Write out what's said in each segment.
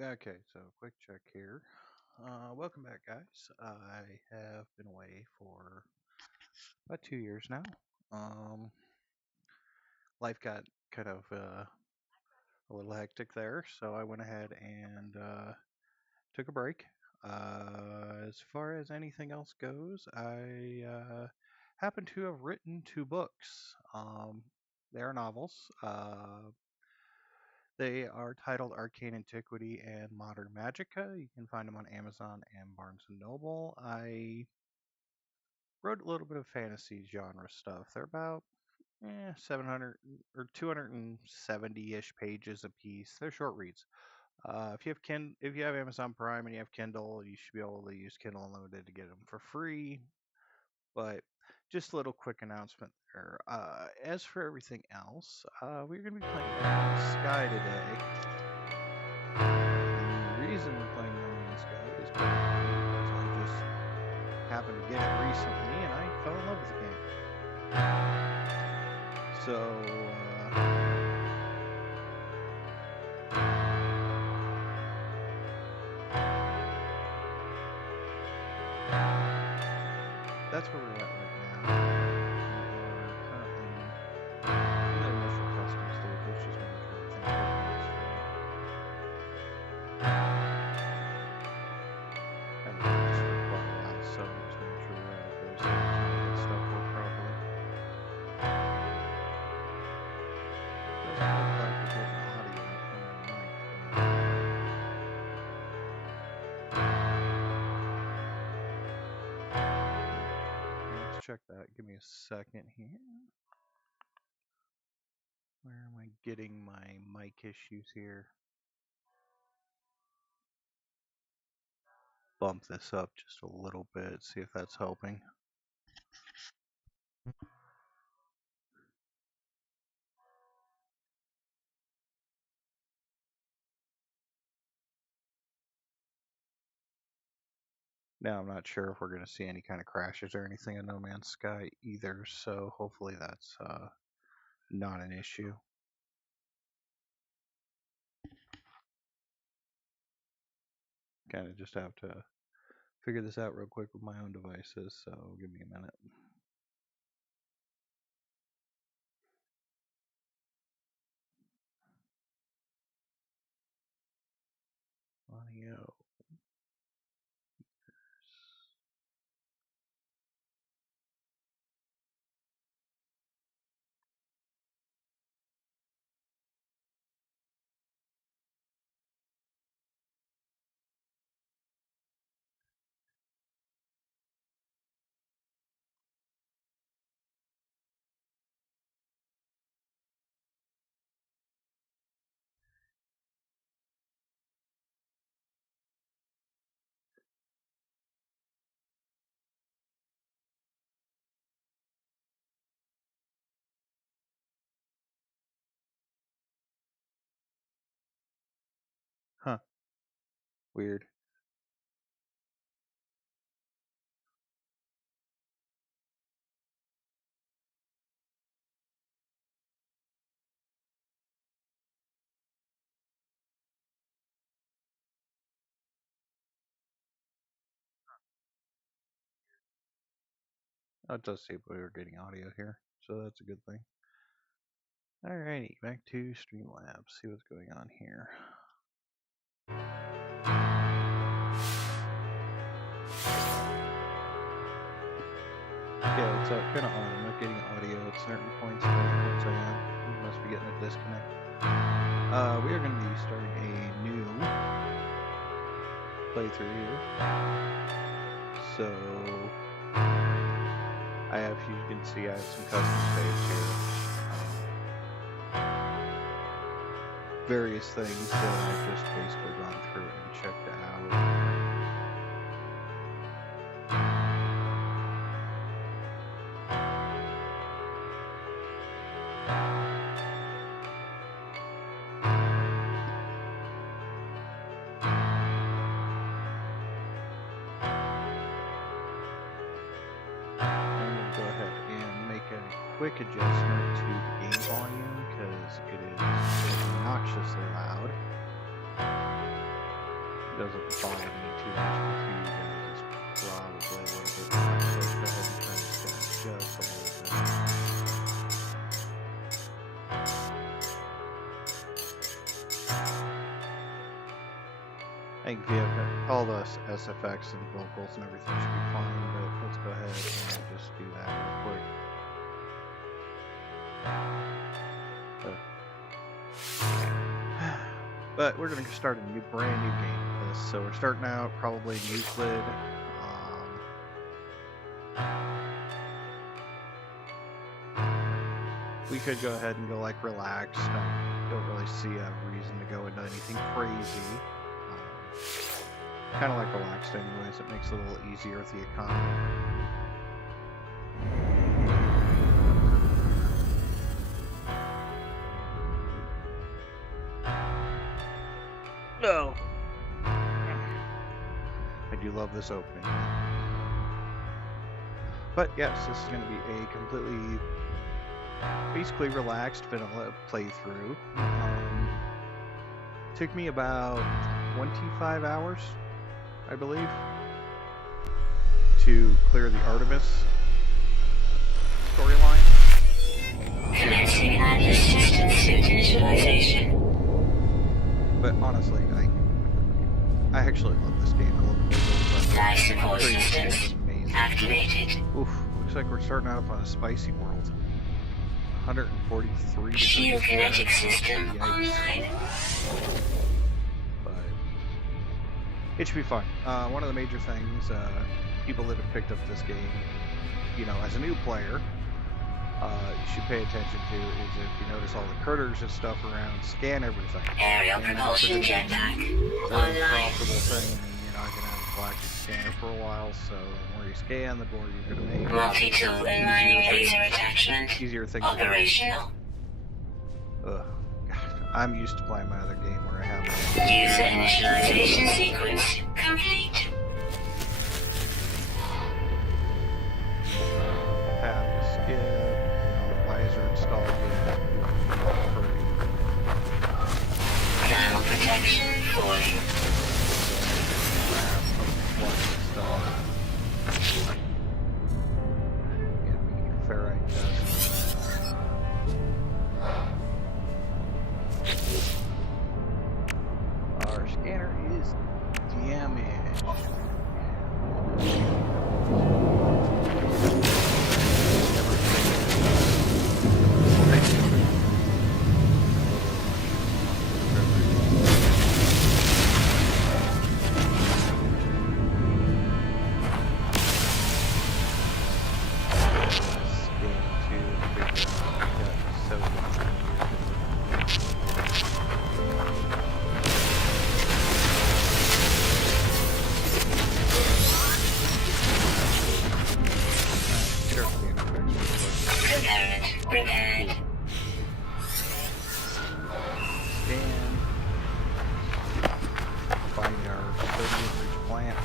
Okay, so quick check here. Welcome back, guys. I have been away for about 2 years now. Um, Life got kind of a little hectic there, so I went ahead and took a break. As far as anything else goes, I happen to have written two books. They are novels. They are titled Arcane Antiquity and Modern Magica. You can find them on Amazon and Barnes and Noble. I wrote a little bit of fantasy genre stuff. They're about 700 or 270-ish pages a piece. They're short reads. If you have Amazon Prime and you have Kindle, you should be able to use Kindle Unlimited to get them for free. But just a little quick announcement there. As for everything else, we're going to be playing No Man's Sky today. The reason we're playing No Man's Sky is because I just happened to get it recently and I fell in love with the game. So, that's where we're at right now. We are currently in the initial testing stages, just making sure everything's working as I've been doing this for quite a while, so I'm just making sure we're out there so that stuff work properly. Doesn't look like we're getting audio from my mic, let's check that. Give me a second here. Where am I getting my mic issues here? Bump this up just a little bit, see if that's helping. Now, I'm not sure if we're going to see any kind of crashes or anything in No Man's Sky either, so hopefully that's not an issue. Kind of just have to figure this out real quick with my own devices, so give me a minute. Audio. Huh. Weird. Oh, it does say we were getting audio here, so that's a good thing. Alrighty, back to Streamlabs. See what's going on here. Yeah, it's kind of odd. I'm not getting audio at certain points, and other points I am. We must be getting a disconnect. We are going to be starting a new playthrough here. So, I have, you can see, I have some custom saves here. Various things that I've just basically gone through and checked out. Quick adjustment to the game volume because it is obnoxiously loud. doesn't bother me too much. But for you guys, it's probably a little bit more. So let's go ahead and turn this down just a little bit. I think if you have all the SFX and vocals and everything should be fine, but let's go ahead and just do that real quick. But we're going to start a brand new game with this. So we're starting out probably in Euclid. We could go ahead and go like relaxed. I don't really see a reason to go into anything crazy. Kind of like relaxed anyways. It makes it a little easier with the economy. No. I do love this opening. But yes, this is going to be a completely, basically relaxed vanilla playthrough. Took me about 25 hours, I believe, to clear the Artemis storyline. Commencing Atlas system suit initialization. But honestly, I actually love this game. I love the Life support systems amazing. activated. Oof, looks like we're starting out on a spicy world. 143 degrees. Shield kinetic system Yikes. online. But it should be fun. One of the major things, people that have picked up this game, you know, as a new player, you should pay attention to is if you notice all the critters and stuff around, scan everything. Aerial Scan propulsion everything. jetpack Very online. profitable thing. You know, I can have a galactic scanner for a while, so the more you scan, the more you're going to make. Multi-tool and mining laser attachment Easier things to do. operational. Ugh. I'm used to playing my other game where I have User initialization sequence complete. path to skip, you know, visor installed yet. Thermal protection fully. Ferrite dust. Our scanner is damaged. Prepared. Scan. Find our sodium-rich plant.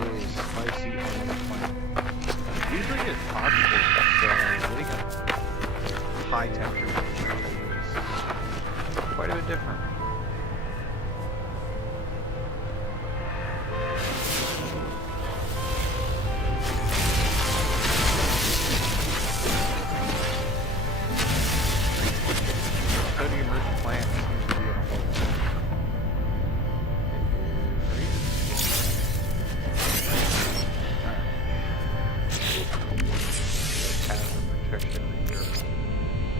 It is spicy and plant. Usually it's toxic, so getting a high temperature is quite a bit different. Sodium-rich plant seems to be in a hole.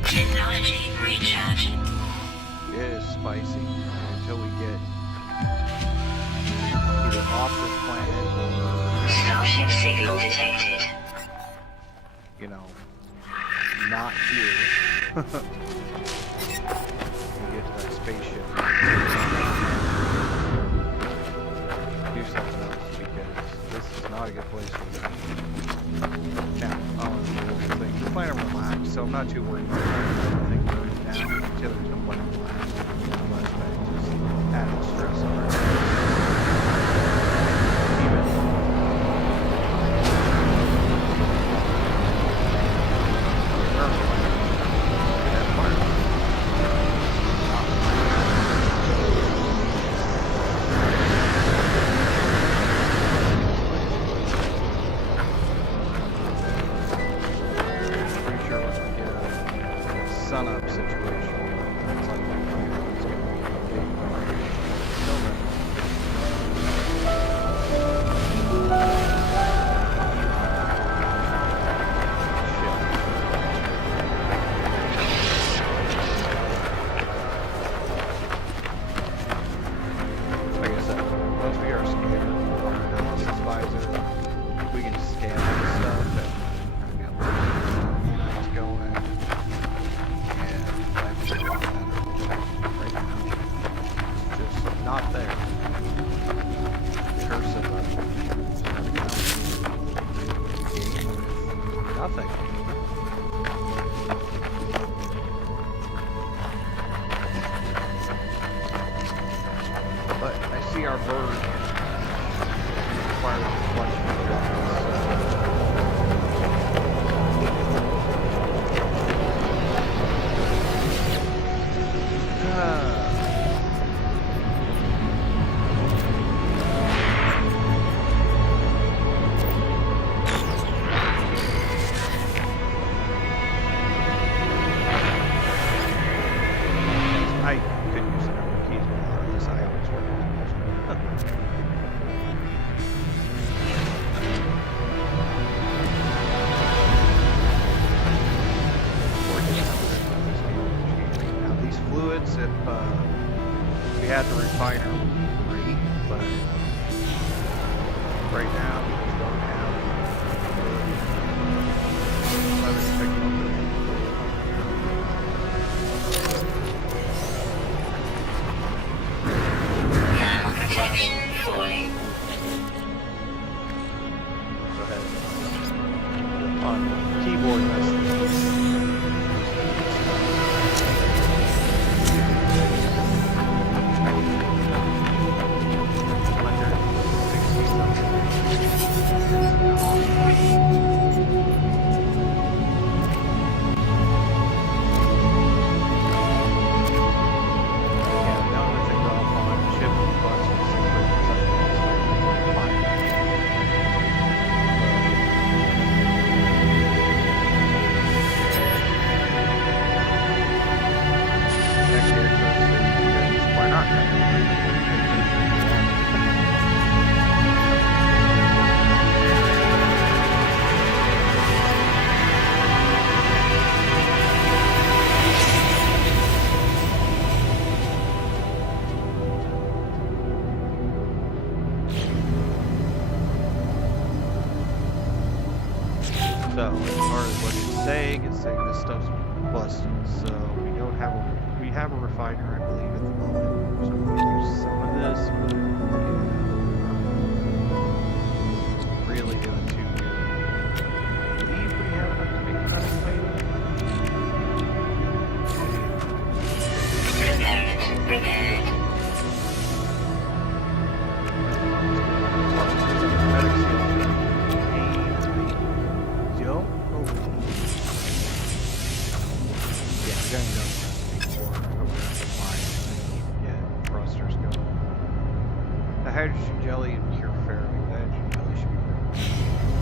Technology recharging. It is spicy until we get either off this planet Starship signal detected. or, you know, not here. We get to that spaceship. Do something else because this is not a good place for this. Now, the thing, we're playing relaxed, so I'm not too worried about everything burning down until there's no point in relaxed. Unless I just add stress on our Nothing. But I see our bird requires a bunch of I could use the number keys more on this. I always work with Now these fluids, if we had the refiner, would be great, but right now we just don't have other technology. Thermal protection fully. Go ahead. On keyboard, that's So, as far as what it's saying this stuff's busted. So we don't have we have a refiner, I believe, at the moment. So we can use some of this, but yeah, really doing too good. I believe we have enough to make another plane. Prepared. The hydrogen jelly and pure ferric. The hydrogen jelly should be perfect.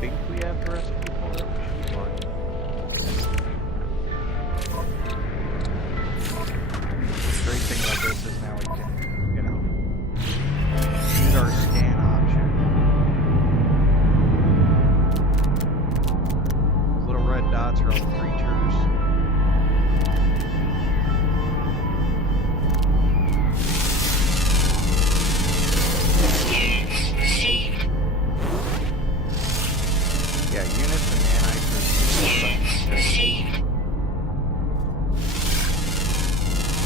think we have the recipe for it, which should be fine. The great thing about this is now we can, you know, use our scan option. Those little red dots are all the creatures. Yeah, units and nanites are Received.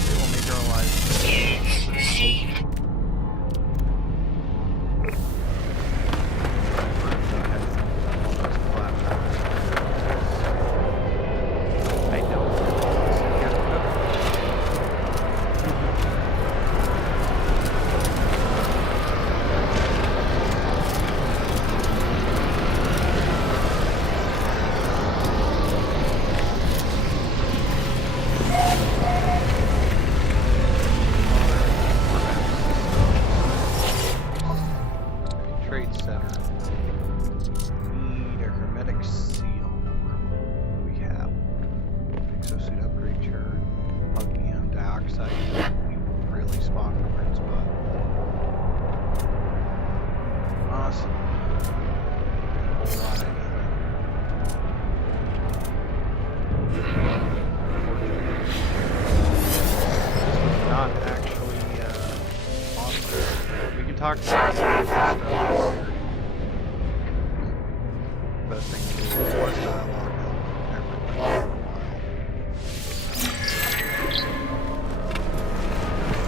they will make our lives Received. I don't Trade center. Need a hermetic seal. We have exosuit upgrade chart, hugneon dioxide. We really spawned in the right spot. Awesome. A whole lot of not actually monster. We can talk about stuff. Best thing to do is voice dialogue everybody for a while.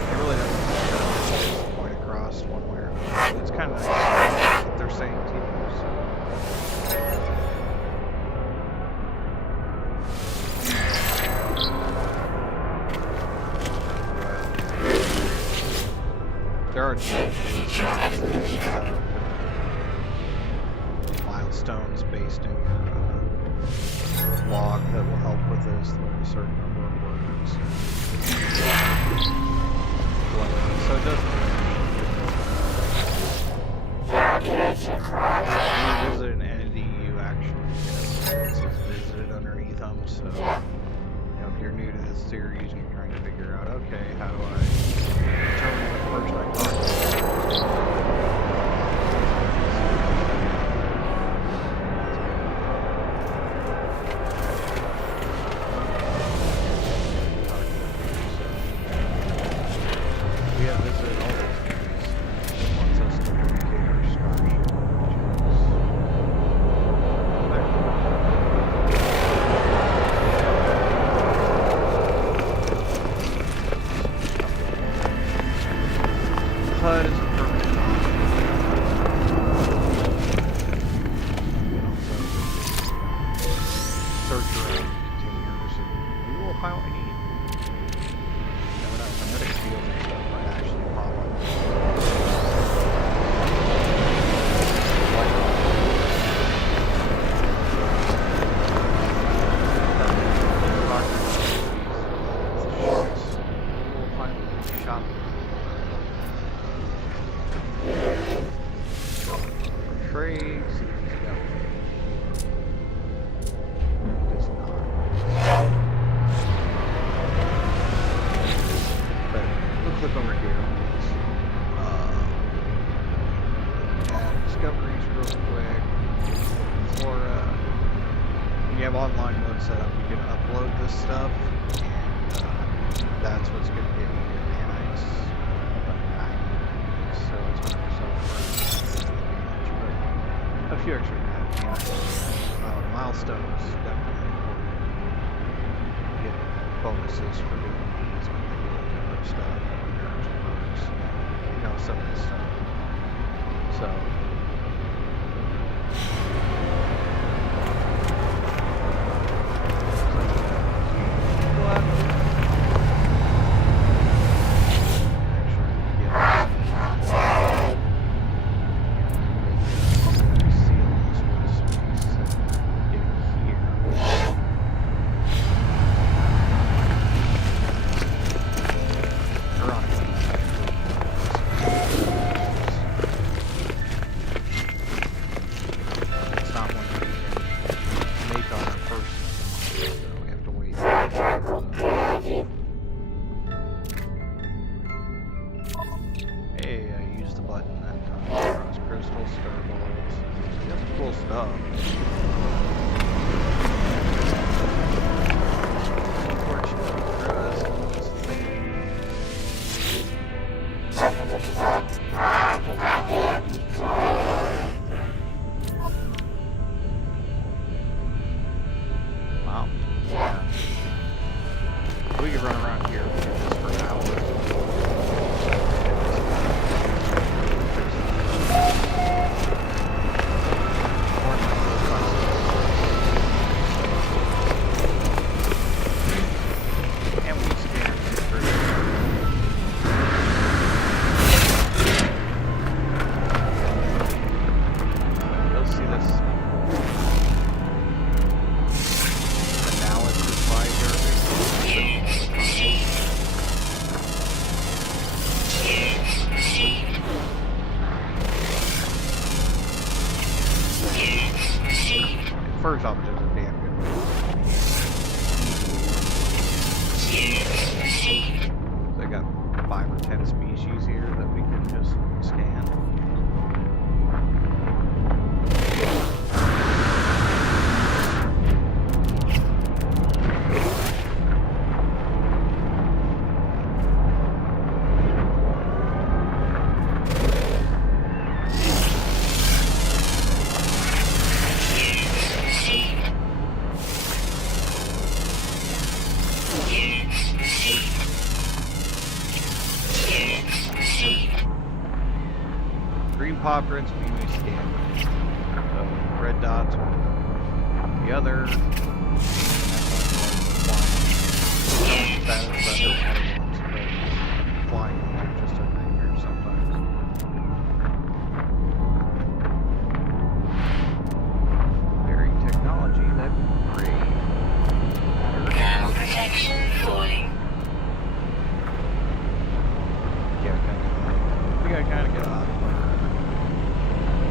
It really doesn't get the point across one way or another. It's kind of nice what they're saying to you. There are milestones based in your log that will help with this. Learn a certain number of words. So it doesn't. When you visit an entity, you actually get visited underneath them. So, you know, if you're new to this series and you're trying to figure out, okay, how do I determine what person I talk to? We have visited all those areas. It wants us to communicate our structure, which is there. HUD is a permanent option. Search around containers and we will find what we need. Never know, hermetic seals and stuff might actually pop up. We'll find what we shop. Trades, he's got does not. But we'll click over here. And discoveries real quick. For when you have online mode set up, you can upload this stuff, and that's what's going to give you your nanites. So it's going to result in a few extra nanites. Milestones definitely important. You get bonuses for doing these when they do other stuff, orders, perks, you know, some of this stuff. So Unfortunately for us, wow. Yeah. We could run around here just for hours. And we scanned through. You'll see this analysis by First off, just a damn good one. They got 5 or 10 species here that we can just scan. Green paw prints mean we scan. Red dots are the other. Flying ones are just a nightmare sometimes. Very technology that great. Now protection falling. Yeah, we gotta kind of get off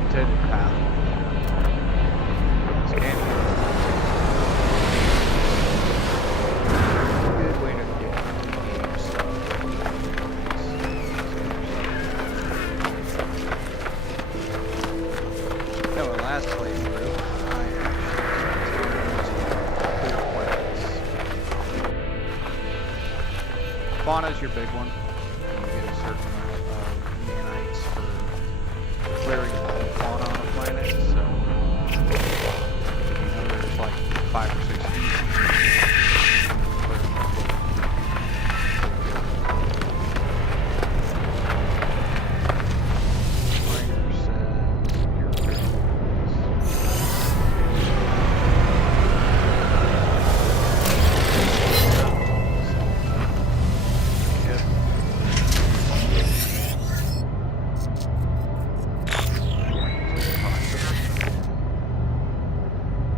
intended path. Scan. Good way to get stuff. Now, my last playthrough, I actually Fauna's your big one. You get a certain amount of nanites for clearing all the fauna on a planet, so you know there's like 5 or 6 species.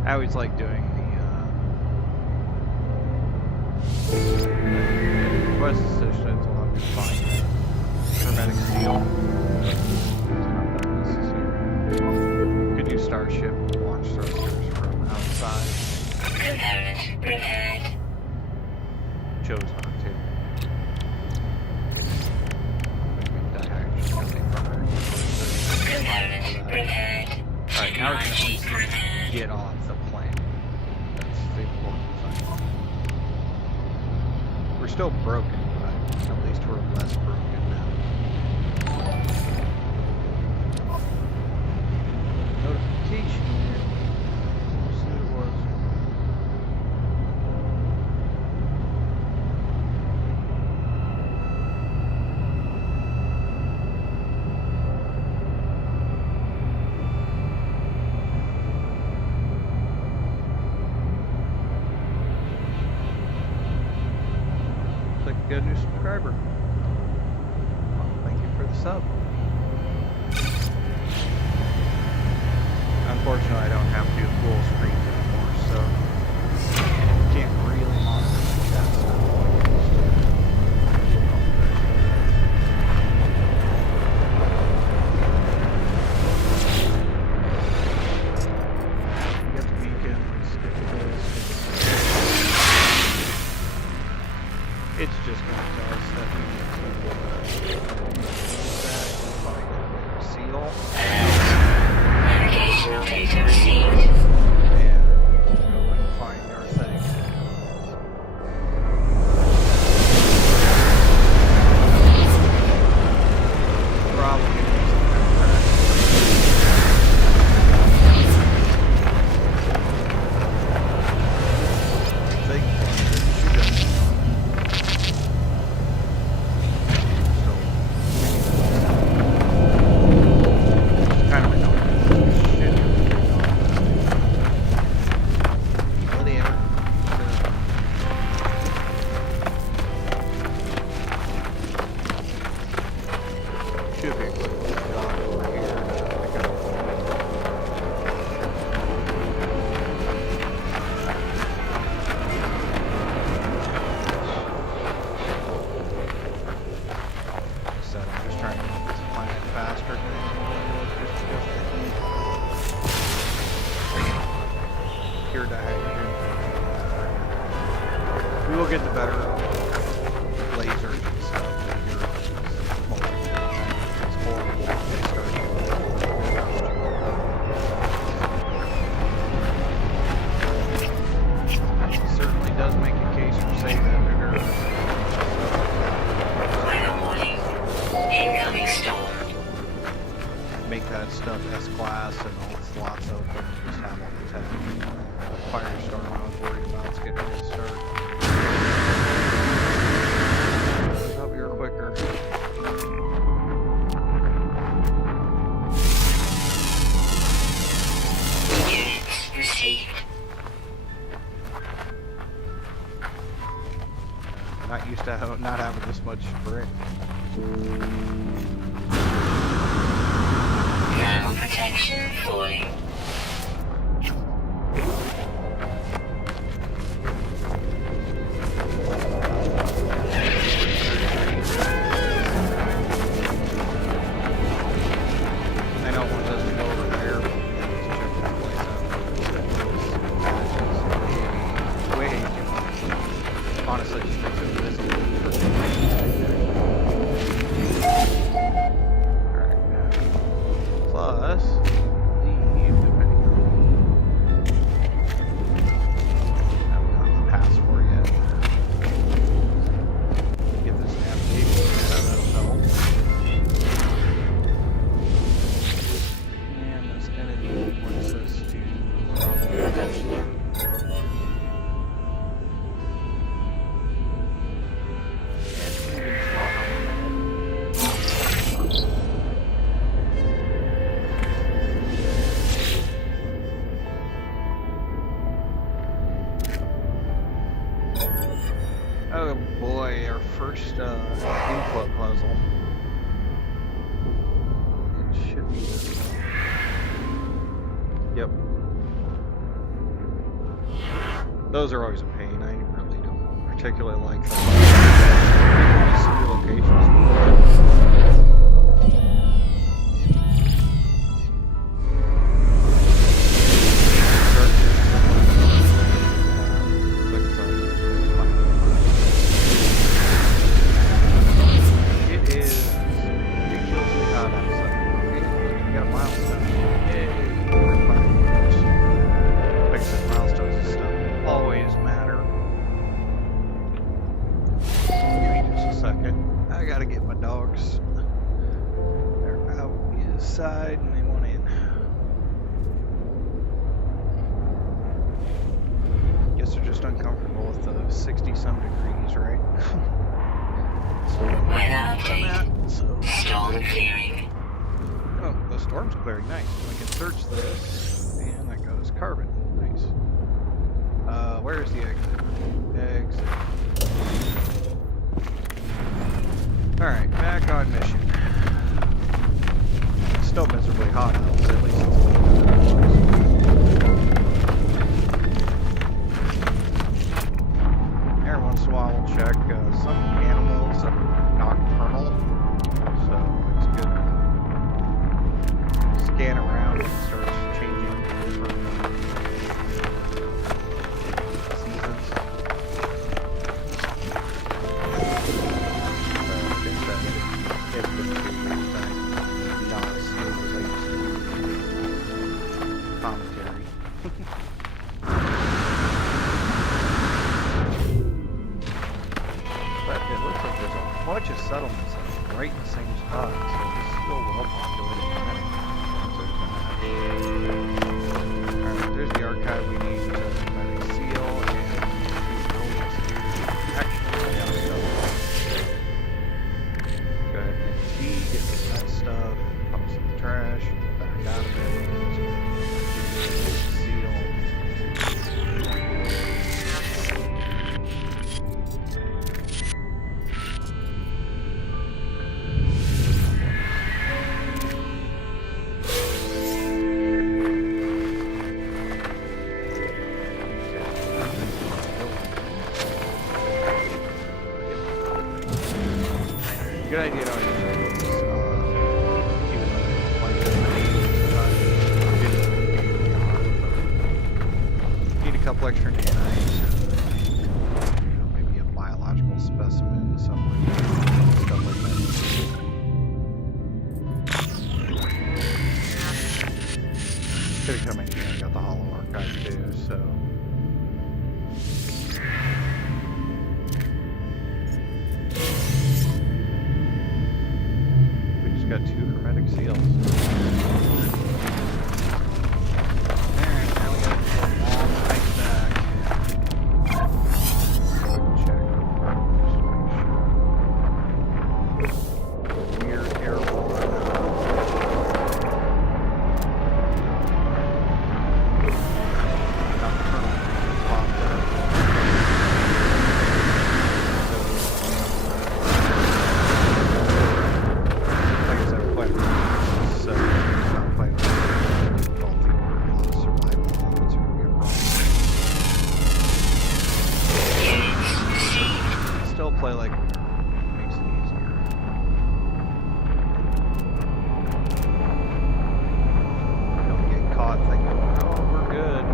I always like doing the quest stations. A lot of people find hermetic seal. It's not that necessary. Could use starship launch thrusters from outside. Component prepared. Chose not to. Maybe that actually coming from her. Component prepared. Alright, now we're gonna get off the planet. That's the important thing. We're still broken, but at least we're less broken now. Notification here. Let's see what it was. Looks like we got a new subscriber. Well, thank you for the sub. Unfortunately, I don't have to do full screens anymore, so can't really monitor the chat stuff. We got the beacon. Let's get to this. It's just going to tell us that we need to use that to find a seal. Navigational data received. secured the hydrogen. We will get the better lasers and stuff. It's horrible. They start it certainly does make a case for safe editor. Final warning. Incoming storm. Make that stuff S-class and all the slots open and just have all the tech. Firestorm I was worried about is getting a start. I thought we were quicker. Units received. Not used to not having this much brick. Thermal protection falling. I know one doesn't go over there, but let's check that place out. Way too much. Honestly, just makes it visible. Alright, now. Plus, leave depending on. I haven't gotten the pass for yet. Get this navigation set up, that'll help. And this entity wants us to oh boy, our first input puzzle. It should be this one. Yep. Those are always a pain. I really don't particularly like them. These new locations. It is ridiculously hot outside. Okay, we got a milestone. Yay. We're 5 minutes. Like I said, milestones and stuff always matter. Give me just a second. I gotta get my dogs. They're out inside and they want in. Guess they're just uncomfortable with the 60-some degrees, right? Weather update. So, Storm clearing. oh, the storm's clearing. Nice. I can search this, and that goes carbon. Nice. Where's the exit? Exit. Alright, back on mission. It's still miserably hot out, at least it's every once in a while we'll check some animals that are nocturnal, so it's good to scan around and start changing different seasons. I guess that has been not as smooth as I used to do commentary. But it looks like there's a bunch of settlements right in the same spot, so it's still well populated. Alright, there's the archive we need to pneumatic seal and actually go ahead and hit T, get rid of that stuff, pump some trash, back out of it, seal. Good idea on YouTube. Even though one of the couple extra nanites, maybe a biological specimen, something like that, stuff like that. Could have come in here and got the Hollow Archive too, so. We just got 2 hermetic seals. Alright, now we gotta do a long hike back. Quick check. Just make sure. Weird airborne. Nocturnal creatures popped up. Like I said, we're playing so we're not playing Baltimore. A lot of survival moments are gonna be a problem. Still play like we are. Makes it easier. Don't get caught thinking, oh, we're good.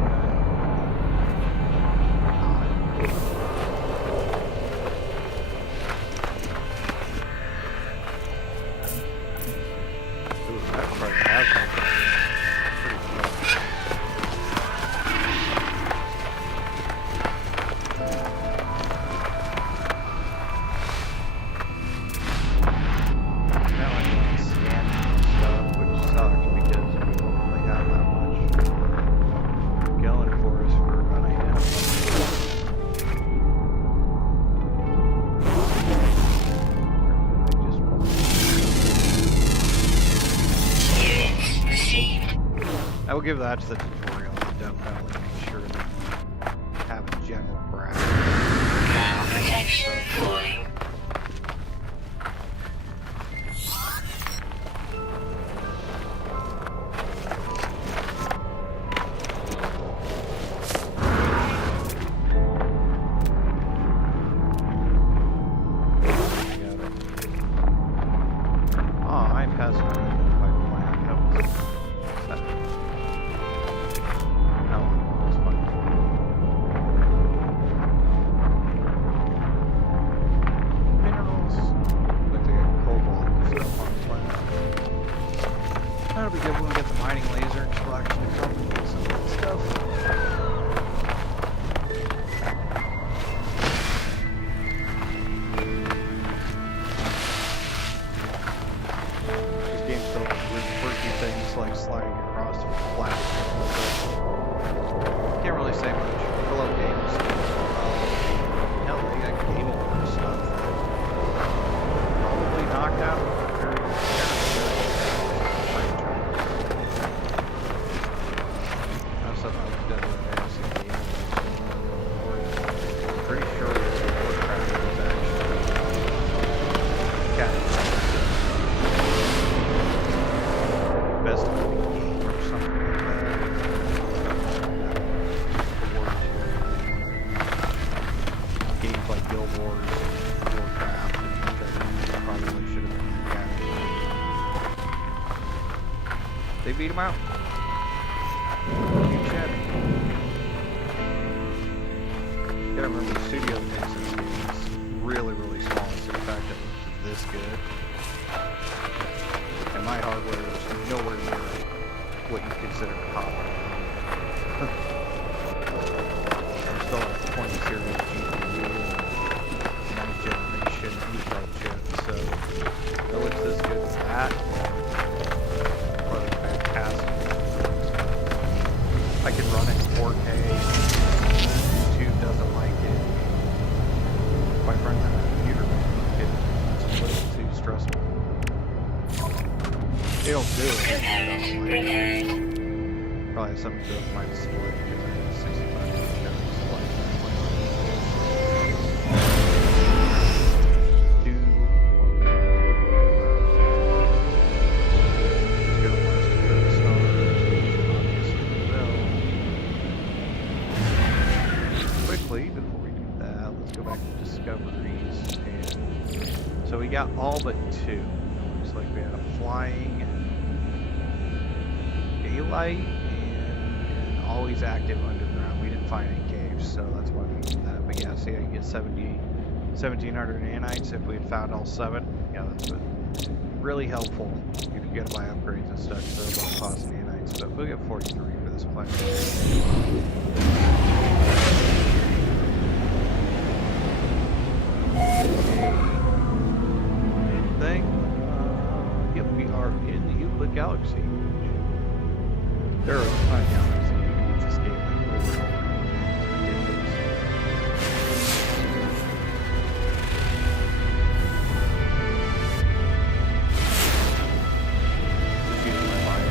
Ooh, that part has something. Pretty cool. Now I want to scan stuff, which sucks because we don't really have that much going for us for unidentified. I will give that to the tutorial. Definitely make sure that you have a general grasp. Protection falling. Oh, I passed an unidentified plant. That was that. Oh, that's fun. Minerals. Looks like a cobalt and stuff on the planet. That'll be good when we get the mining laser, which will actually come and do some of that stuff. These games don't really quirky things like sliding across flat. Can't really say much. Hello, games. Hell, they got Game Over stuff that probably knocked out very franchise. That's something I looked at with Fantasy Game Over. I'm pretty sure it's Warcraft was actually best movie game or something like that. Games like Guild Wars, Warcraft, and probably should have been in the category. They beat him out. Huge head. You gotta remember the studio that makes this game is really, really small, so the fact that it looks this good. And my hardware is nowhere near what you consider top. I'm still at 20 series GPU, 9th generation Intel chip, so it looks this good with that. Probably fantastic. I can run it in 4K. YouTube doesn't like it. Quite frankly, my computer doesn't like it. It's a little too stressful. It'll do it. Probably have something to do with my display because I have a 65-inch display. Do let's go to West Coast Stars, obviously we will. Quickly, before we do that, let's go back to discoveries. And so we got all but 2. It looks like we had a flying daylight and an always active underground. We didn't find any caves, so that's why we did that. But yeah, see, I get 1,700 nanites if we had found all 7. Yeah, that's really helpful if you gotta buy upgrades and stuff, so about cost nanites. But we'll get 43 for this planet. Thing. Yep, we are in the Euclid Galaxy. There are a ton of galaxies. You can beat this game like over and over. It's ridiculous. Just using my mind.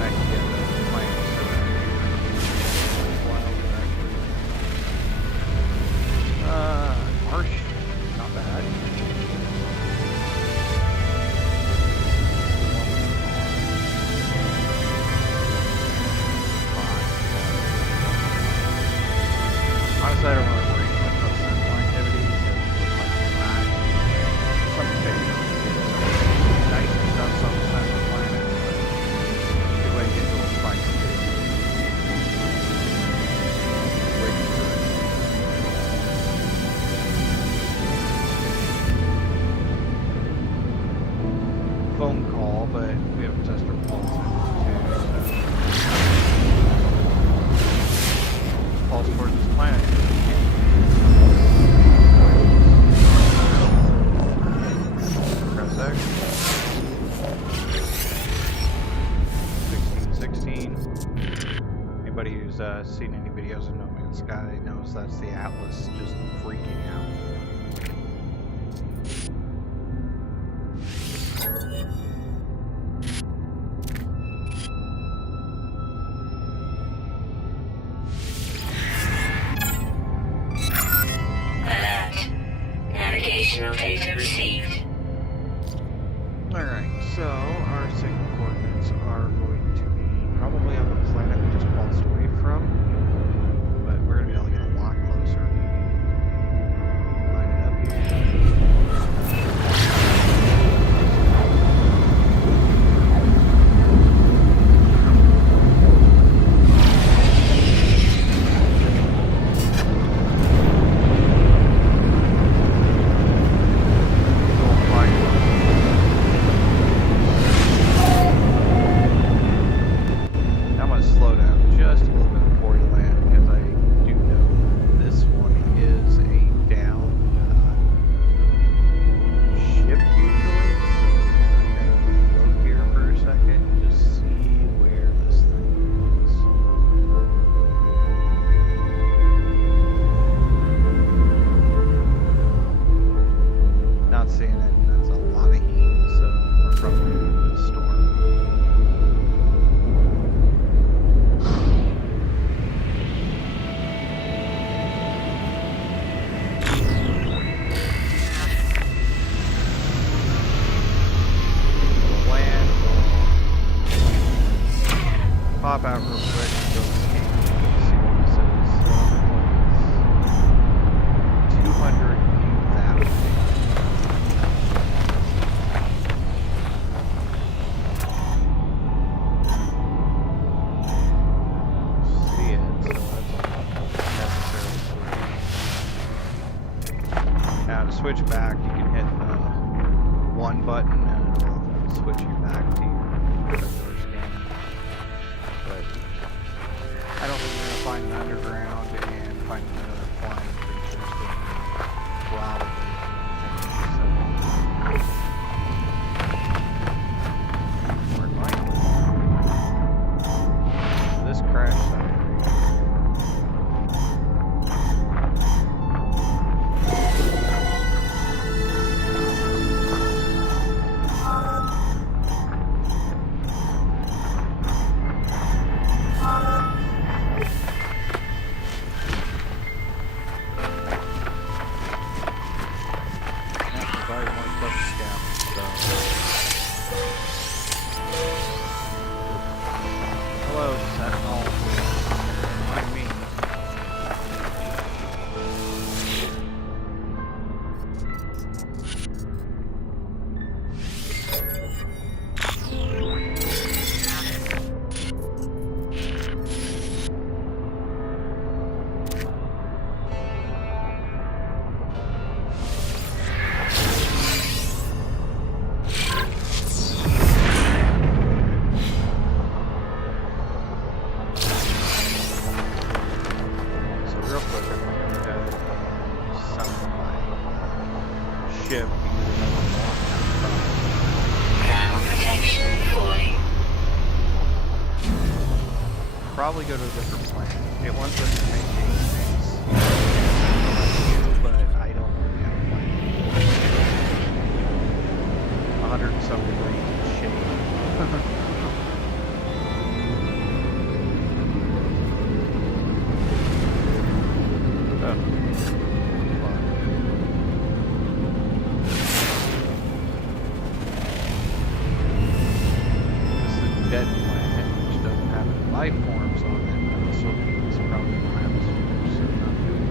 Nice to get the planets around here. Wild, actually. Marsh. Not bad. Honestly, I don't really worry too much about sentinel activity because it's like flat. Some things nice and stuff, some sentinel planets, but good way to get into a fight too. Way too good. Phone call, but we have to test our pulse too, so pulse towards this planet. Press X. 1616. Anybody who's seen any videos of No Man's Sky knows that's the Atlas just freaking out. Alert. Navigational data received. Alright, so our signal coordinates are going to be probably on the planet we just pulsed away from, but we're going to be able to get a lot closer. Line it up here. I'm going to slow down just a little bit before we land because I do know this one is a downed ship usually, so I'm going to float here for a second and just see where this thing is. Not seeing it, and that's a lot of heat, so we're probably going to get a storm. Land, pop out real quick and go escape. See what this is. 200 that way. See it, so that's necessarily switch. Now to switch back, you can hit one button and it'll switch you back to your regular scan. But I don't think we're going to find an underground and find another flying creature. So probably. Or it might. So this crash site right Hello, Sentinel. Mind me. probably go to a different planet. It wants us to maintain space, but I don't really have a plan. 100 and some degrees in shade. This is a dead planet which doesn't have any life forms on it. I'm assuming it's probably no atmosphere, so not good.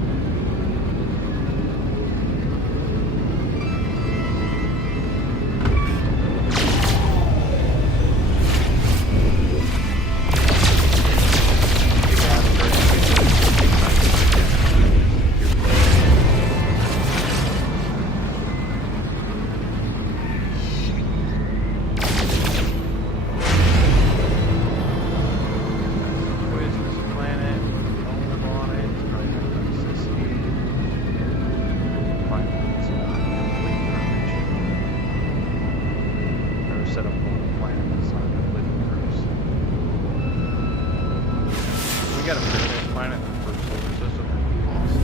Got a paradise planet in the first solar system that we lost.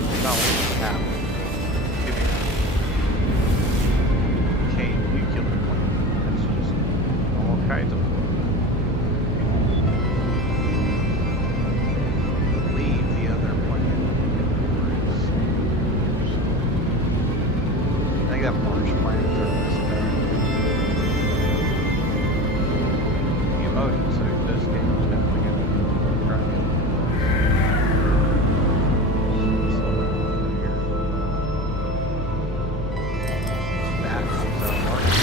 It's not what happened. Give me a decaying nuclear planet. That's just all kinds of leave the other planet. I think that Mars planet are this bad. The emotions. This game is definitely going to try to that is our market.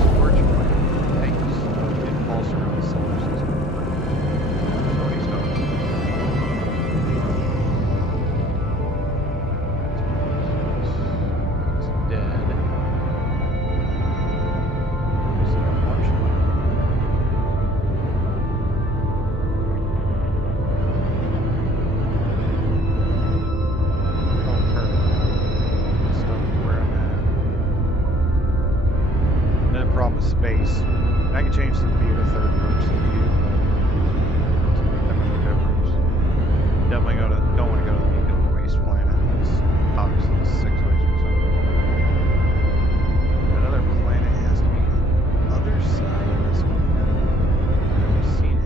Storage planet. Thanks. It falls around the solar system. So he starts. Dead. Is it a March planet? I'll turn it on. Stuff where I'm at. Another problem with space. I can change the view to third person view, but it doesn't make that much difference. Definitely don't want to go to the nuclear waste planet. That's obviously 6 ways or something. Another planet has to be on the other side of this one. I've never seen it.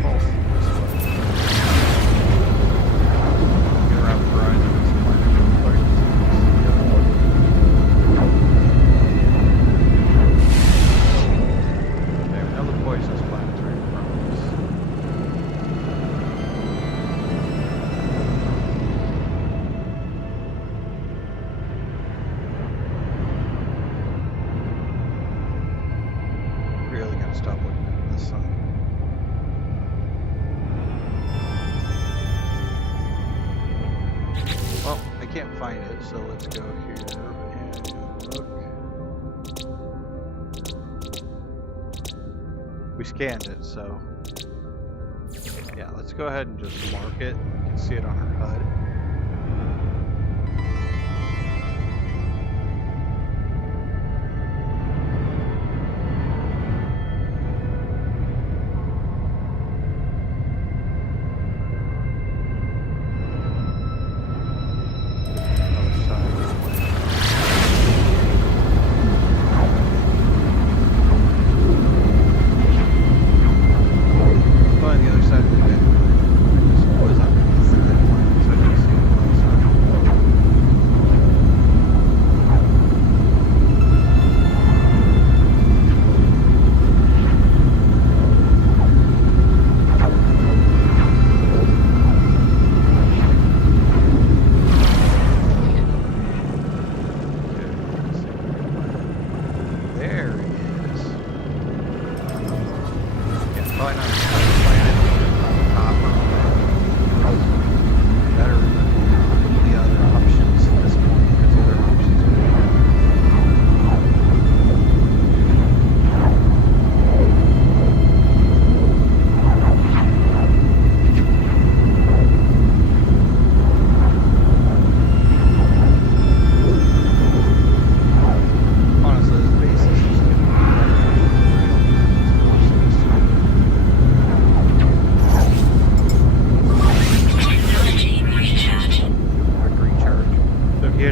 False this way. Get around the horizon of this planet real quick. The other one. Okay, another poisonous planet right in front of us. Really gotta stop looking at the sun. Well, I can't find it, so let's go here and look. We scanned it, so yeah, let's go ahead and just mark it. You can see it on our HUD. On the other side of the bed, I just was on the third planet, so I just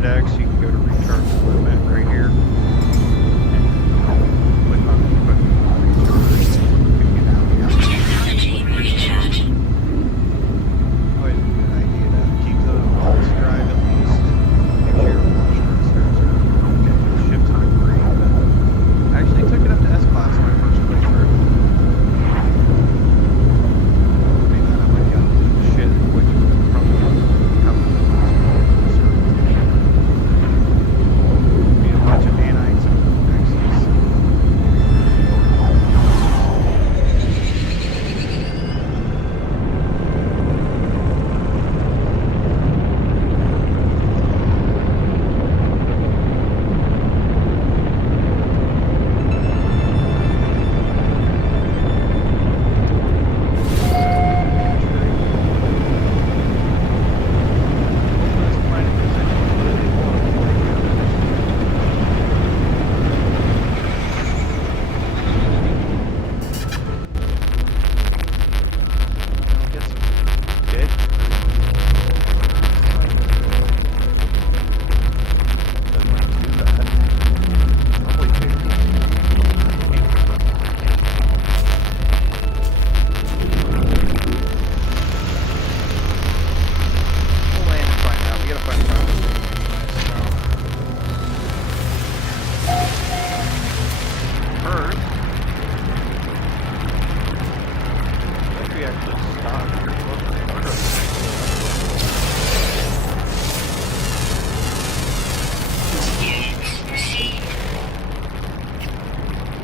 hit X, you can go to recharge equipment right here. And click on the equipment to recharge. You can get out the Technology recharge. Always a good idea to keep the pulse drive at least. Make sure your launch thrusters are okay. The ship's not great, but I actually took it up to S class my first playthrough. Made that up like a shit, which probably covered the most be a bunch of nanites and X's.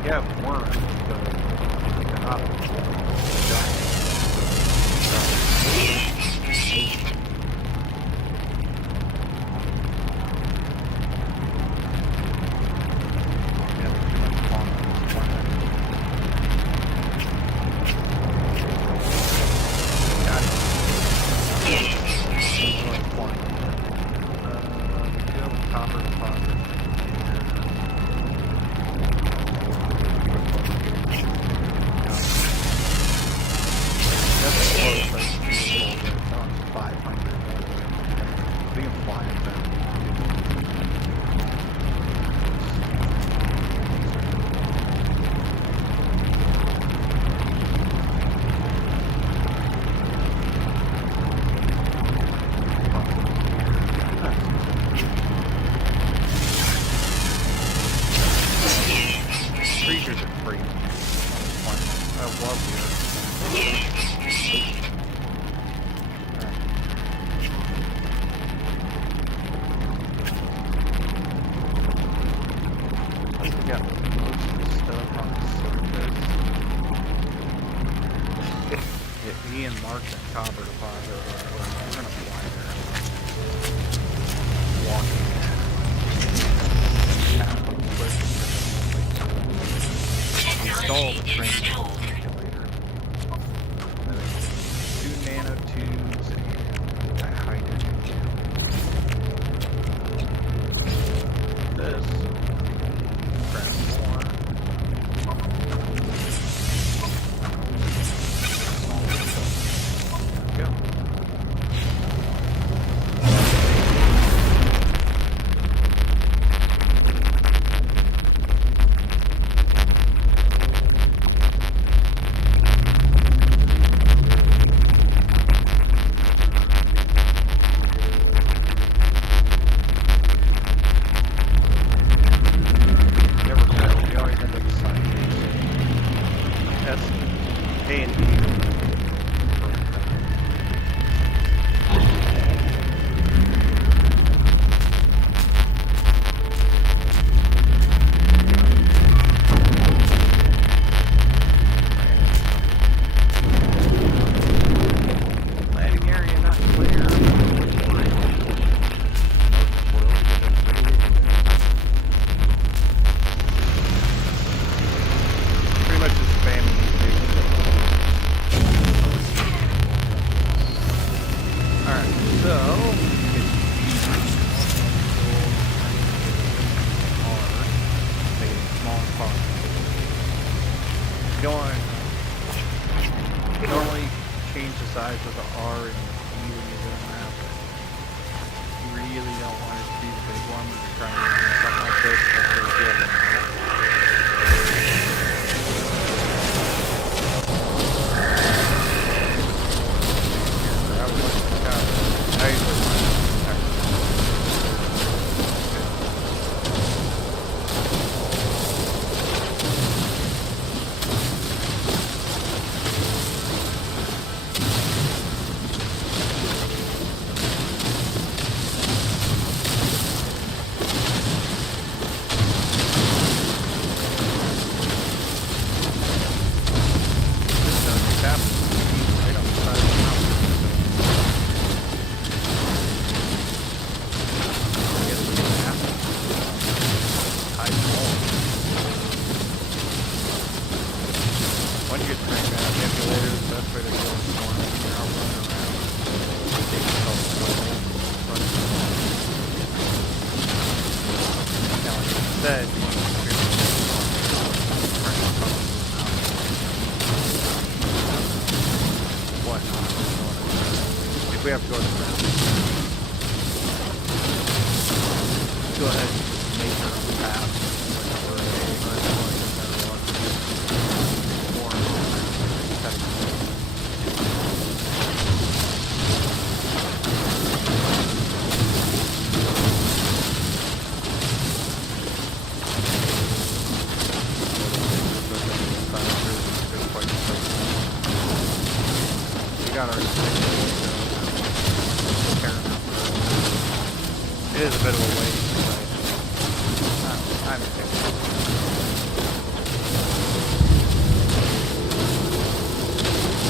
Yeah, worms, but they're not giant. Units received. Yeah, there's too much fauna on this planet. Got it. Units received. We do have a copper deposit here. That's close, but it's beautiful. It's on 500. We can fly it there. said, whatnot. If we have to go to the ground, go ahead and make our own path. Whenever we got our it is a bit of a waste, but I understand.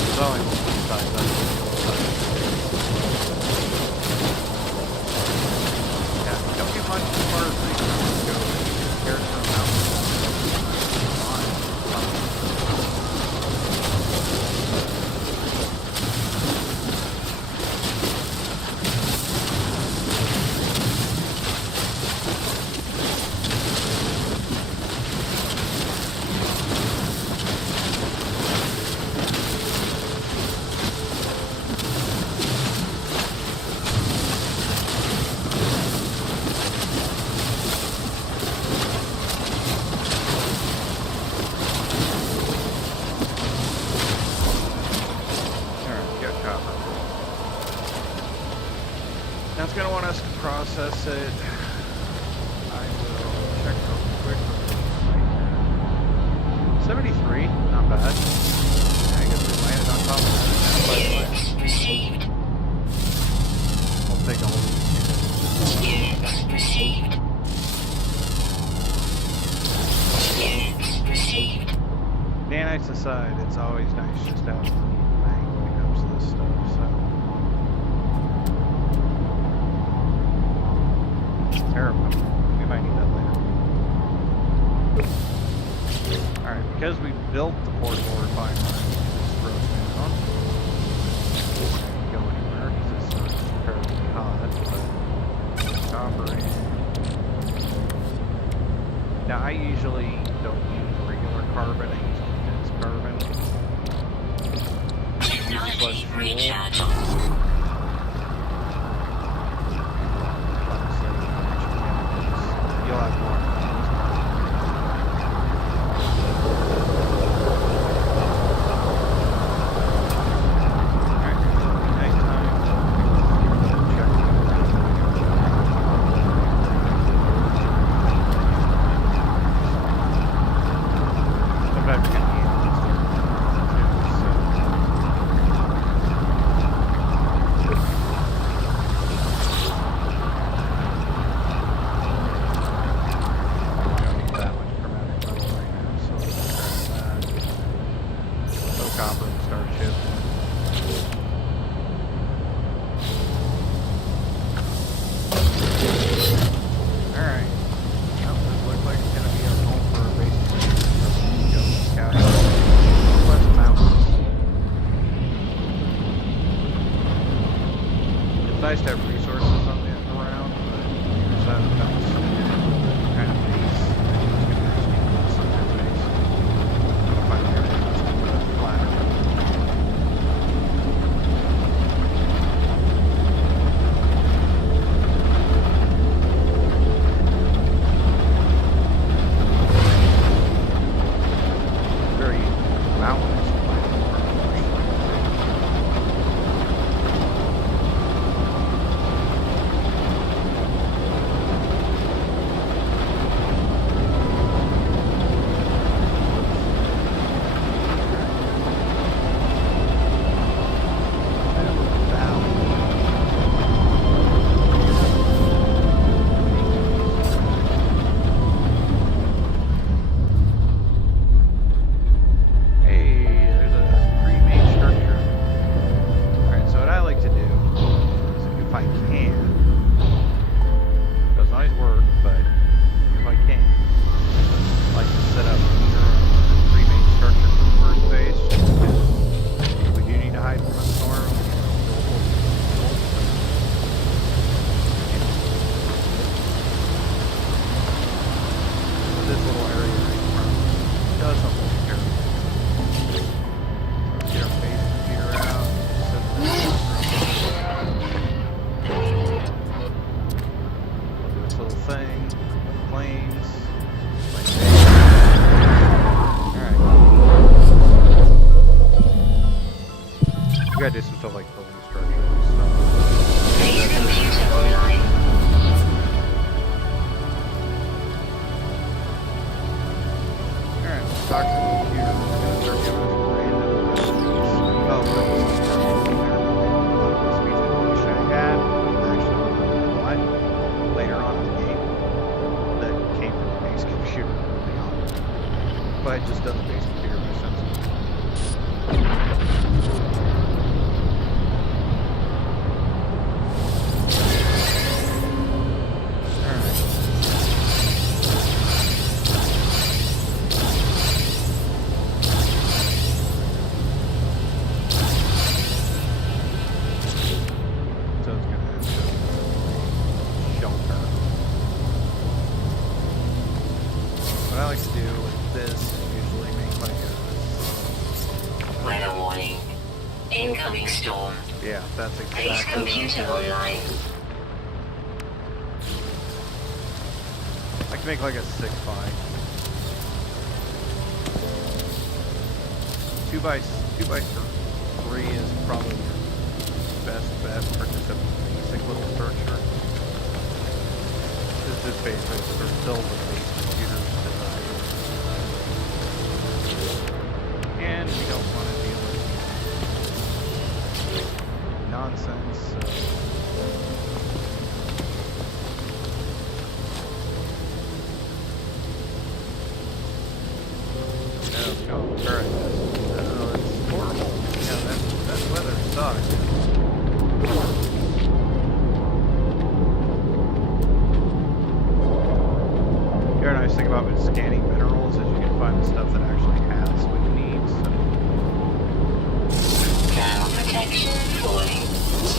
There's only one side left. Yeah, don't get much farther than you can go. Here's the mountain. Now it's going to want us to process it. I will check real quick. 73, not bad. I guess we landed on top of that. Units received. I'll take all of Units received. Units received. Nanites aside, it's always nice just to have money in the bank when it comes to this stuff, so. Terrible. We might need that later. Alright, because we built the portable refinery, this road's down. Can't go anywhere because it's not terribly hot, but copper in. Now, I usually don't use regular carbon, I use condensed carbon. Technology recharge. You'll have more. Copper and start shipping. Alright. Well, this looks like it's gonna be our home for basically County. Northwest Mountains. It's nice to have resources on the around, but there's that mountains kind of base. I think it's gonna actually be some kind of base. I don't know if I'm here. Very mountainous. I had just done the base computer missions. Incoming storm. Yeah, that's exactly Base computer online. I can make like a 6x. 2x3 is probably your best bet for just a basic little structure. This is basically for build a base computer design. And we don't want to deal with nonsense. No, alright. No, it's horrible. Yeah, that weather sucks. The other nice thing about scanning minerals is you can find the stuff that actually has what you need. So. Thermal protection falling.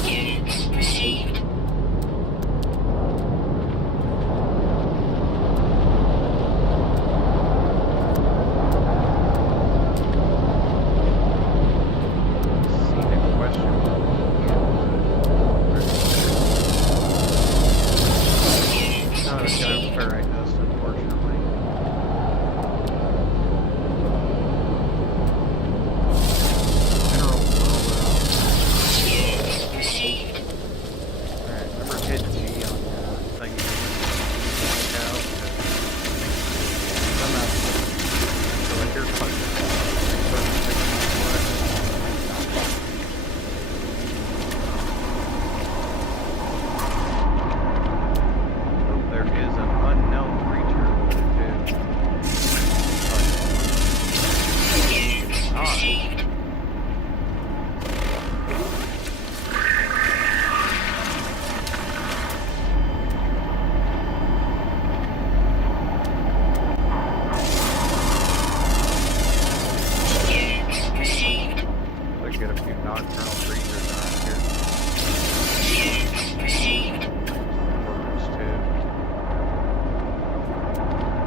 Units received.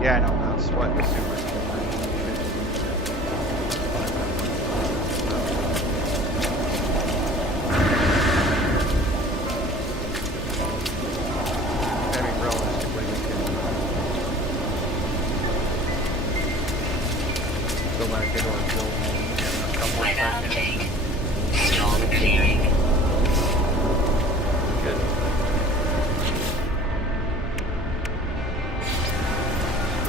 Yeah, I know, Mount Sweat was super cool. I mean, realistically, we can go back into our building in a couple of seconds. Storm clearing. Good.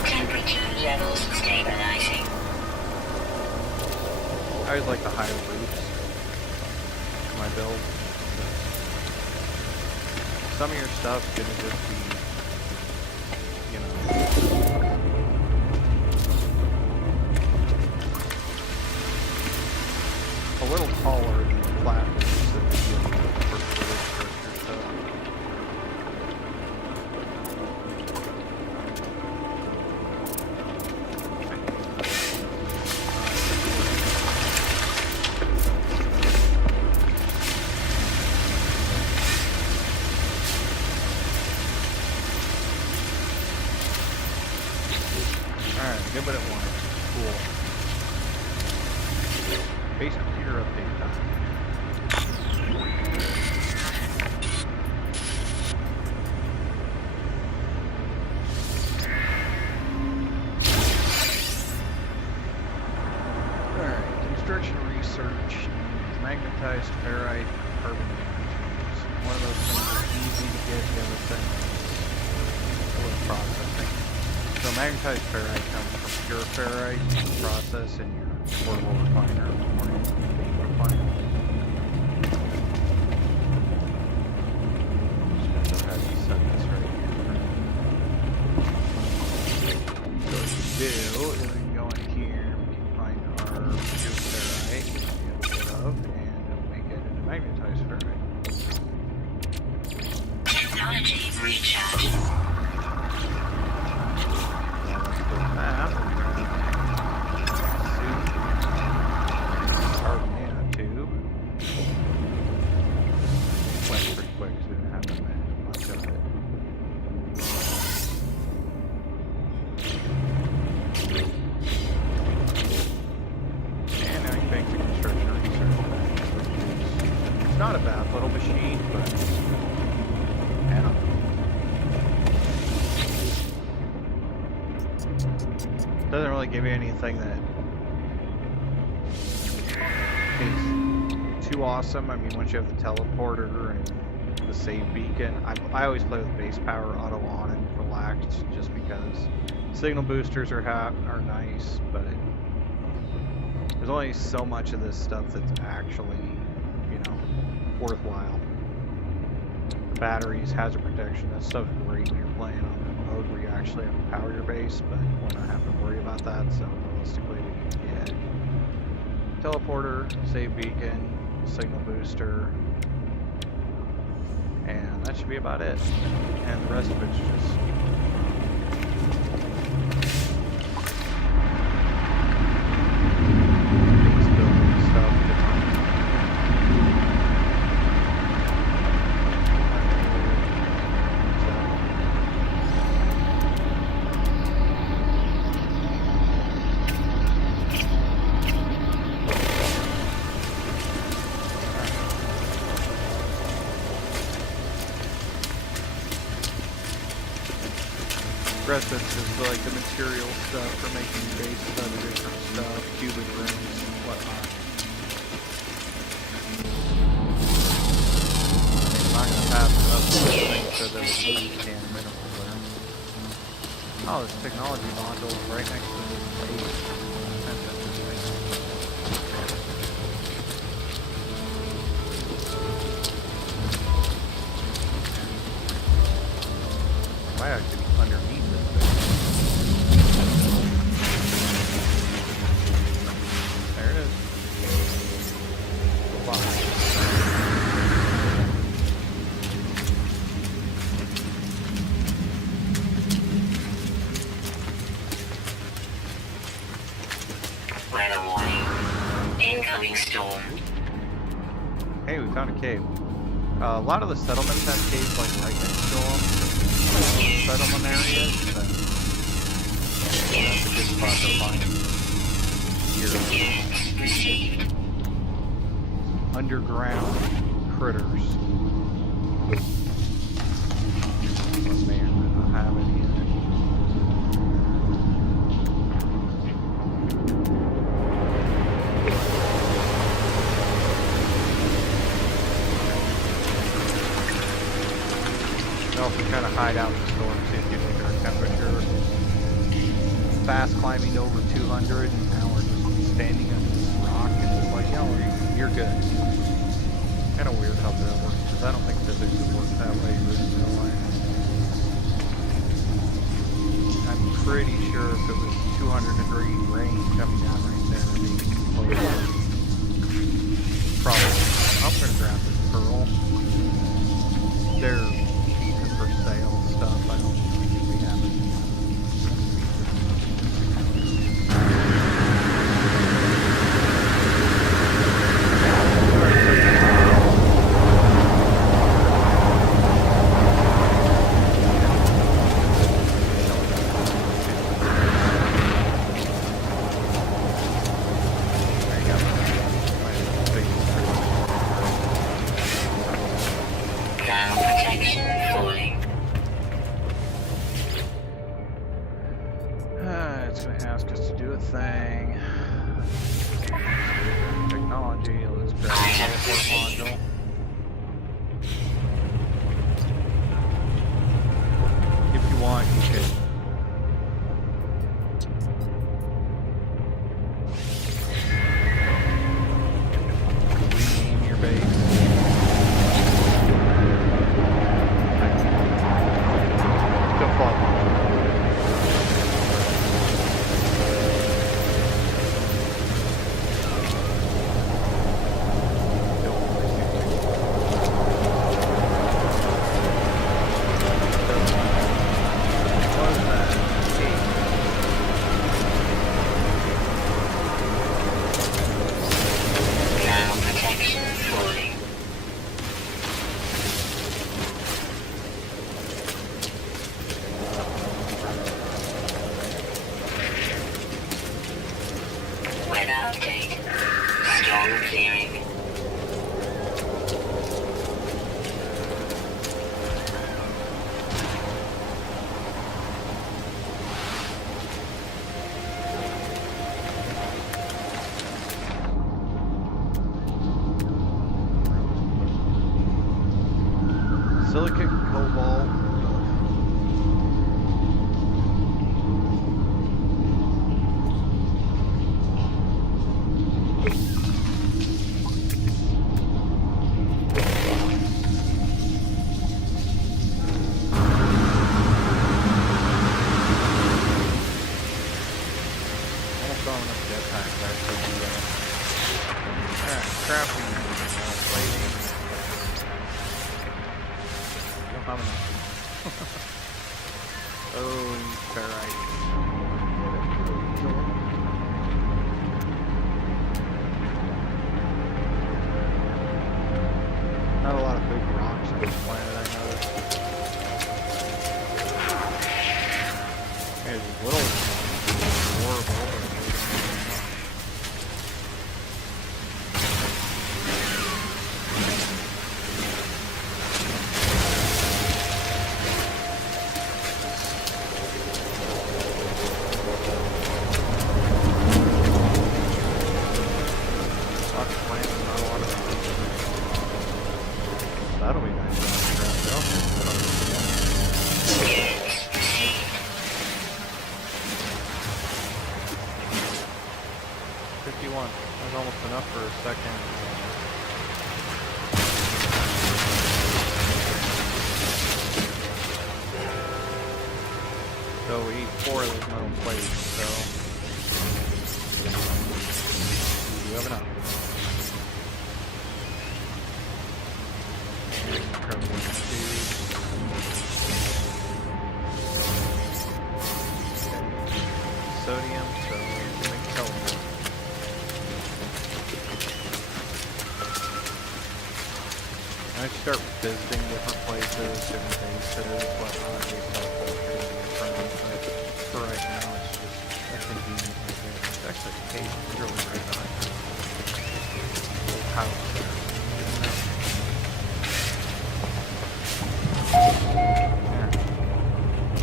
Temperature levels stabilizing. I always like the high roofs for my build. Some of your stuff's gonna just be, you know, a little taller than the flat roofs that we deal with for the roof structure stuff. Alright, good but at once. Cool. Base computer update time. Alright, construction research. Magnetized ferrite and carbon nanotubes. One of those things is easy to get, the other thing is a little processing. So magnetized ferrite comes from pure ferrite process in your portable refiner or your main refiner. Just gonna go ahead and set this right here. So what you do is we can go in here Energy recharge. Well, let's do that. Our nanotube. Went pretty quick, so we didn't have that much of it. And now he makes a construction research bench, which is not a bad little machine, but yeah. Doesn't really give you anything that is too awesome. I mean, once you have the teleporter and the save beacon, I always play with base power auto on and relaxed just because signal boosters are nice, but there's only so much of this stuff that's actually, you know, worthwhile. The batteries, hazard protection, that stuff's great when you're playing on the mode where you actually have to power your base, but we're not having to worry about that, so realistically we need to get teleporter, save beacon, signal booster, and that should be about it. And the rest of it's just base building stuff. Residence is like the material stuff for making bases out of different stuff, cubic rooms and whatnot. I'm not gonna pass it up to the thing so that we can minimal there. Oh, this technology module is right next to this base. That's interesting. Might actually be underneath this thing. There it is. The box. Weather warning. Incoming storm. Hey, we found a cave. A lot of the settlements have caves like right next to them. Settlement areas, but that's a good spot to find your underground critters. Oh man, I don't have any in it. They also kind of hide out in the storm, see if you look at our temperature. Fast climbing to over 200, and now we're just standing on this rock and just like, yeah, you're good. Kind of weird how that works, because I don't think physics would work that way in real life. I'm pretty sure if it was 200-degree rain coming down right there, it'd be close. Probably. I'm gonna grab this pearl. They're for sale stuff. I don't think we have it. It's going to ask us to do a thing. Technology, let's grab the teleport module. If you want, you can rename your base. Default. Silicate, cobalt. Almost on enough jetpacks to actually do that. Alright, crafting, plating. Don't have enough. Oh, ferrite. Not a lot of big rocks on this planet, I noticed. There's little horrible. That'll be nice. 51. That's almost enough for a second. So we need 4 of those metal plates, so we do have enough. And chromium tubes. Sodium, so we can make teleport. I start visiting different places, different bases, whatnot, we teleport to different friends, but for right now it's just a convenient idea. It's actually a cave, literally right behind me. Little house there.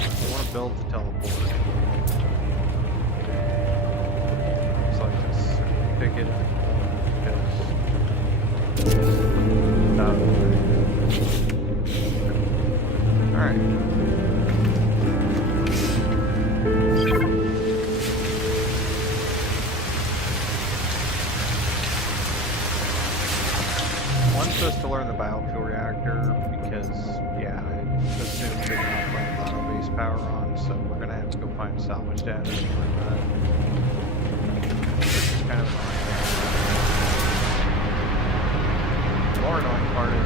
I want to build the teleport. So I just pick it in the corner because alright. One's supposed to learn the biofuel reactor because, yeah, it assumes they're not putting auto base power on, so we're gonna have to go find salvage data for that. Which is kind of annoying. The more annoying part is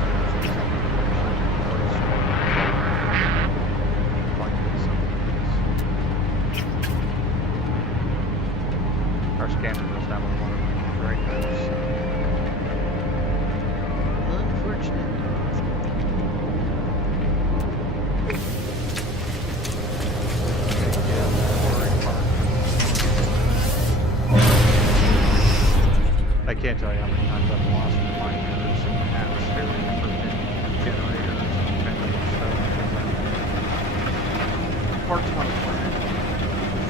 our scanner does have a lot of right now, so unfortunate. I can't tell you how many times I've lost miners and atmosphere generators and kind of stuff. Parts on a planet.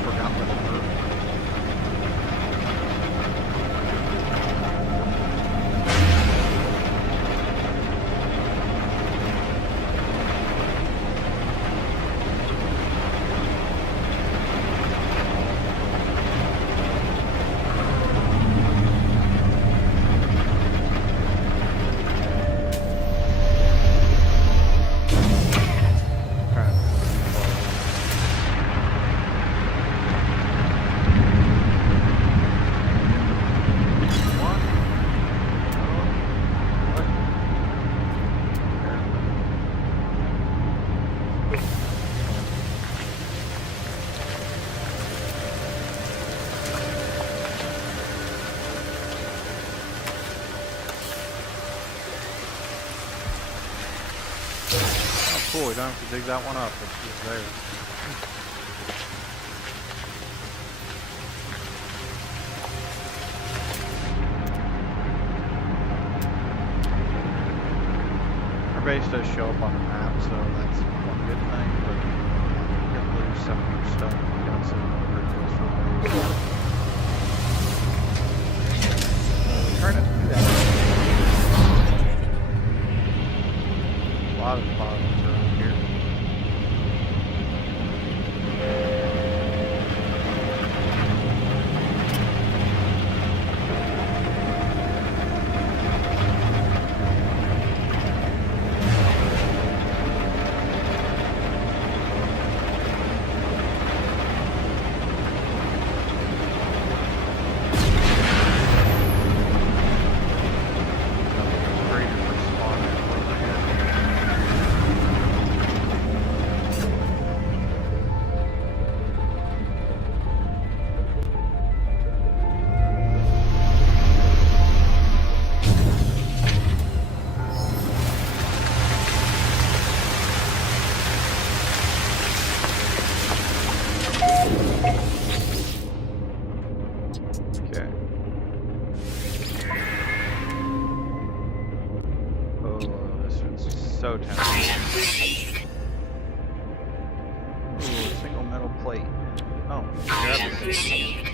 Forgot what it hurt. Cool, we don't have to dig that one up, it's just there. Our base does show up on the map, so that's one good thing, but you're gonna lose some of your stuff because of the virtual base. Try not to do that. lot of bottles around here. Okay. Oh, this one's so tempting. Item received. Ooh, a single metal plate. Oh, Item grab it. received.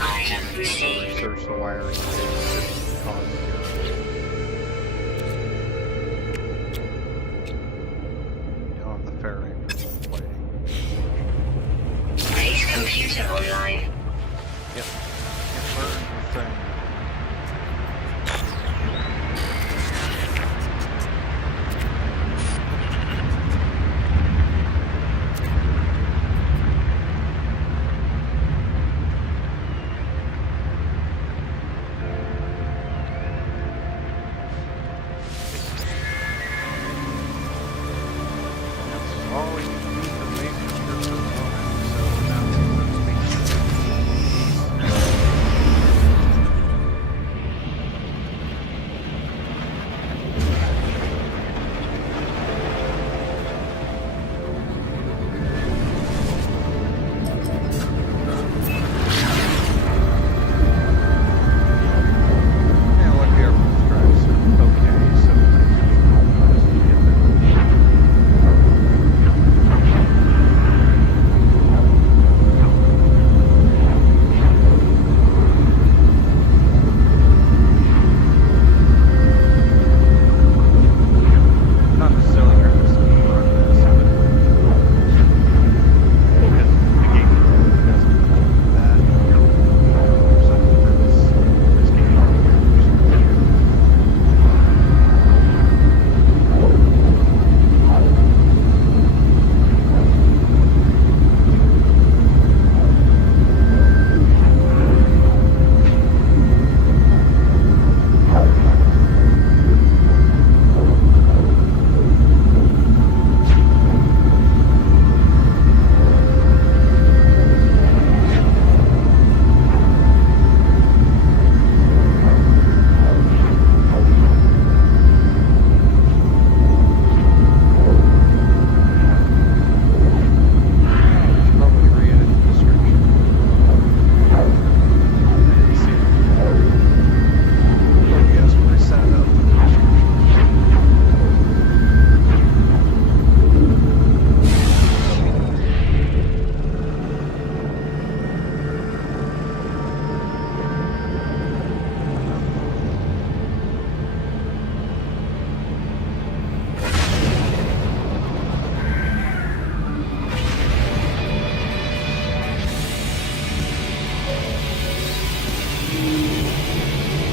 Item received. Research the wiring case that caused here. You don't have the ferrite for gold plating. Base computer online. Yep. Confirm the thing. That's all we need to do for the base computer for the moment. So now let's make yeah, lucky our first drives are okay, so let us get them. Not necessarily hurt the speed run this, because the game doesn't do that or something for this game. Probably read it in the description. I didn't see it. Oh yes, when I set it up.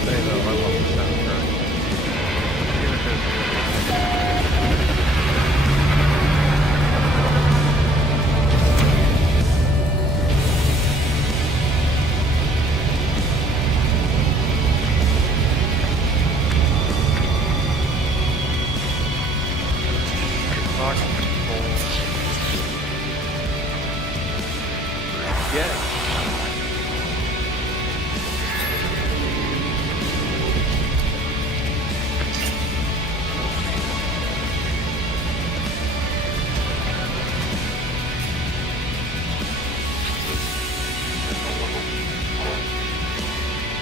Say though, I love the soundtrack. Even if it's rock and roll. Get it.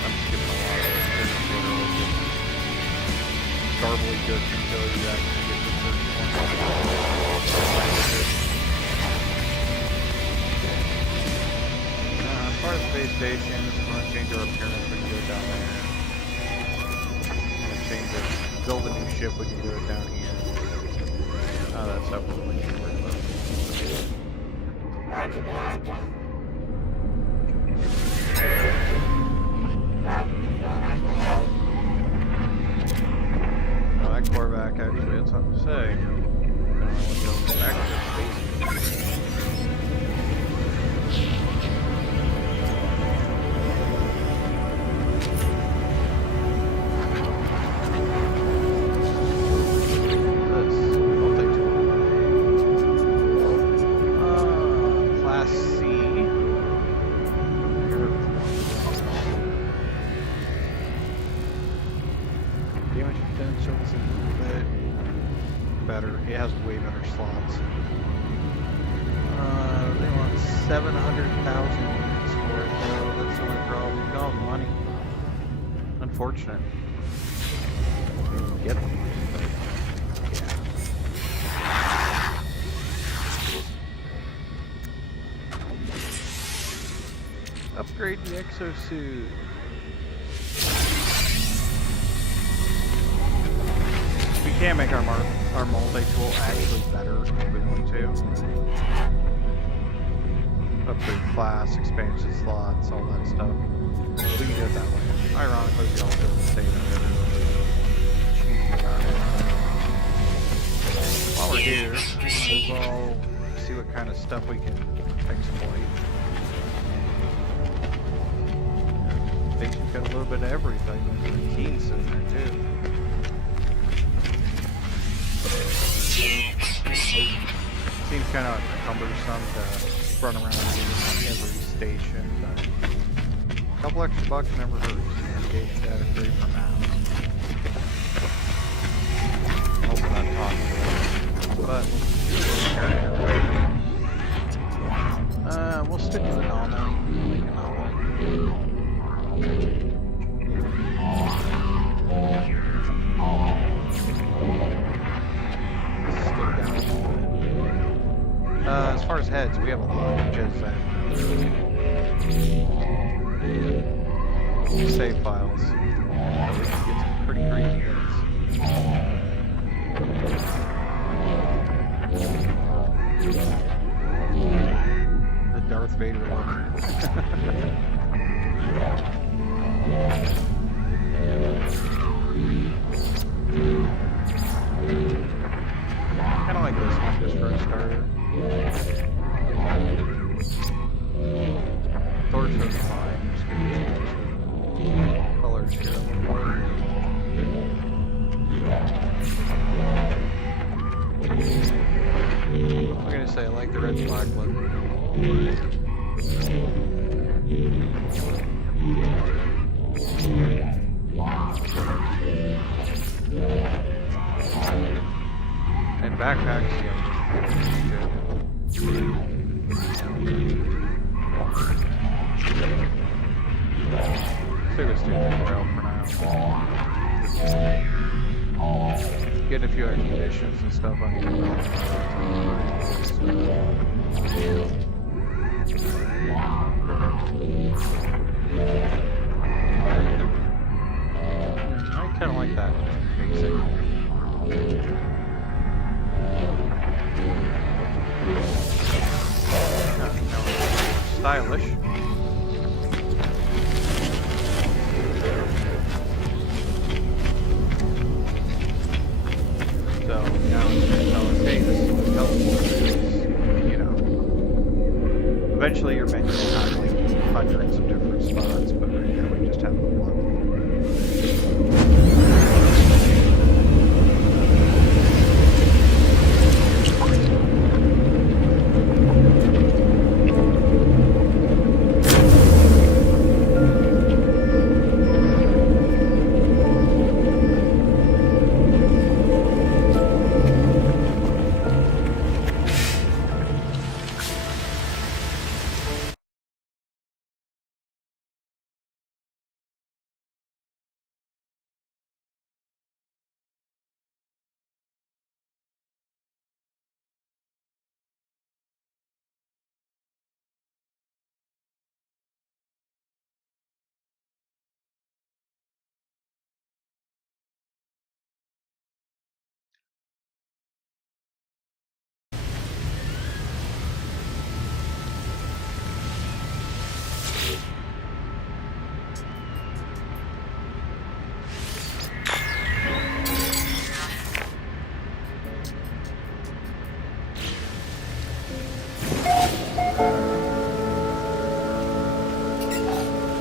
I'm skipping a lot of it. There's literally just garbly goods until you actually get to a certain point. pay station. If you want to change our appearance, we can do it down there. Change it. Build a new ship, we can do it down here. Oh, that's stuff we're really worried about. Oh, that Korvac actually had something to say. I want to go back to space. Class C. Damage potential is a little bit better. It has way better slots. They want 700,000 units for it, though. That's the only problem. We don't have money. Unfortunate. We can get the money, but yeah. Upgrade the exosuit. We can make our multi-tool actually better if we want to. Upgrade class, expansion slots, all that stuff. We can do it that way. Ironically, we also say that cheating about it. While we're here, might as well see what kind of stuff we can exploit. Station's got a little bit of everything. There's Keen's in there too. Seems kind of cumbersome to run around every station, but a couple extra bucks never hurts. Navigation data free for now. Also not talking about it, but we'll stick to anomaly. As far as heads, we have a lot, which is save files. So we can get some pretty crazy heads. The Darth Vader look. Kind of like this one just for a starter. Torso's fine. Just gonna change colors here a little more. I'm gonna say I like the red black look. And backpacks, yeah. Say let's do that trail for now. Getting a few expeditions and stuff on here. I kind of like that basic. Stylish. So now it's going to tell us, hey, this is what teleport is. You know, eventually your menu will have like hundreds of different spots, but right now we just have the one.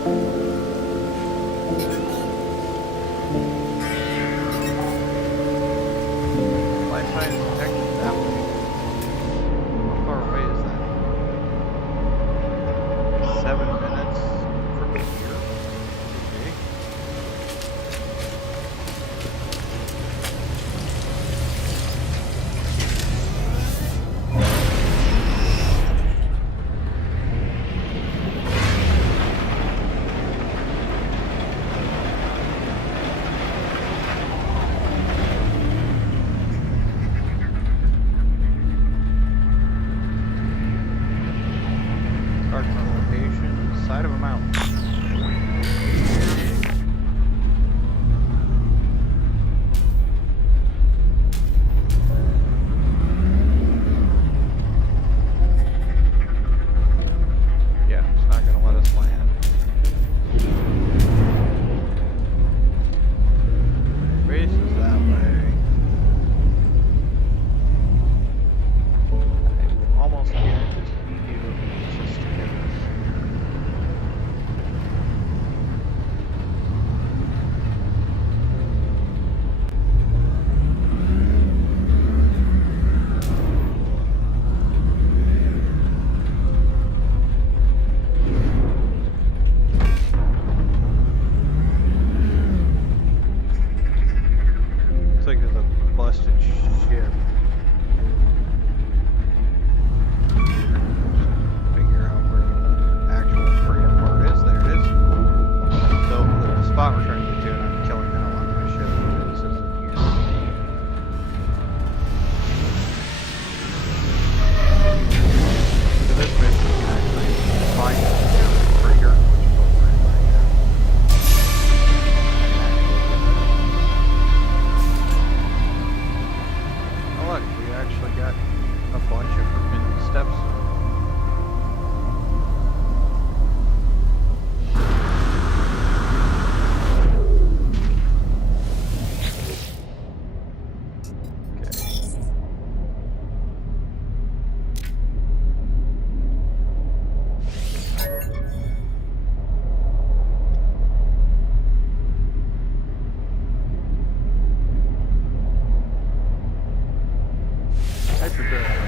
Life sign is detected that way. How far away is that? 7 minutes from here. Okay. Start from location, side of a mountain. Yeah, it's not gonna let us land. Base is that way. I almost guarantee you it's just to get us here. Looks like there's a busted ship. Figure out where the actual freedom part is. There it is. So the spot we're trying to get to, and I'm killing that along my ship because this isn't here. So this mission you can actually find the freighter, which is over in my oh look, we actually got a bunch of forbidden steps. Okay. Hyperdrive.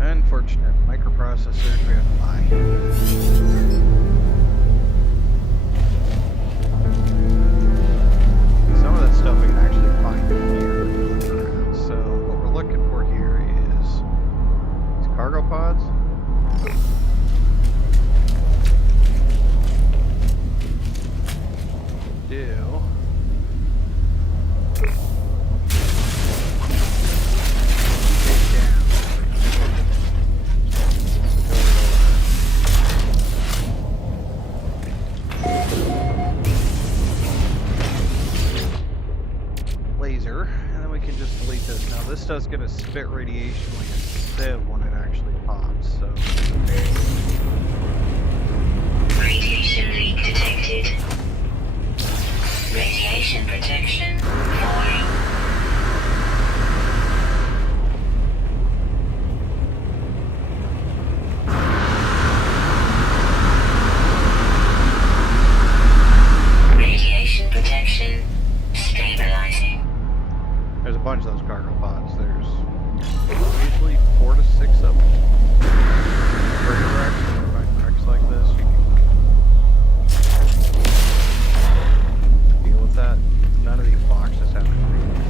Unfortunate microprocessors we have to buy. Some of that stuff we can actually find here. So what we're looking for here is these cargo pods. Do dig down. Laser, and then we can just delete this. Now this does get a spit radiation like a sieve when it actually pops, so Radiation leak detected. Radiation protection falling. Radiation protection stabilizing. there's a bunch of those cargo pods. There's usually 4 to 6 of them. For your wrecks, when you find wrecks like this, you can deal with that. None of these boxes have anything.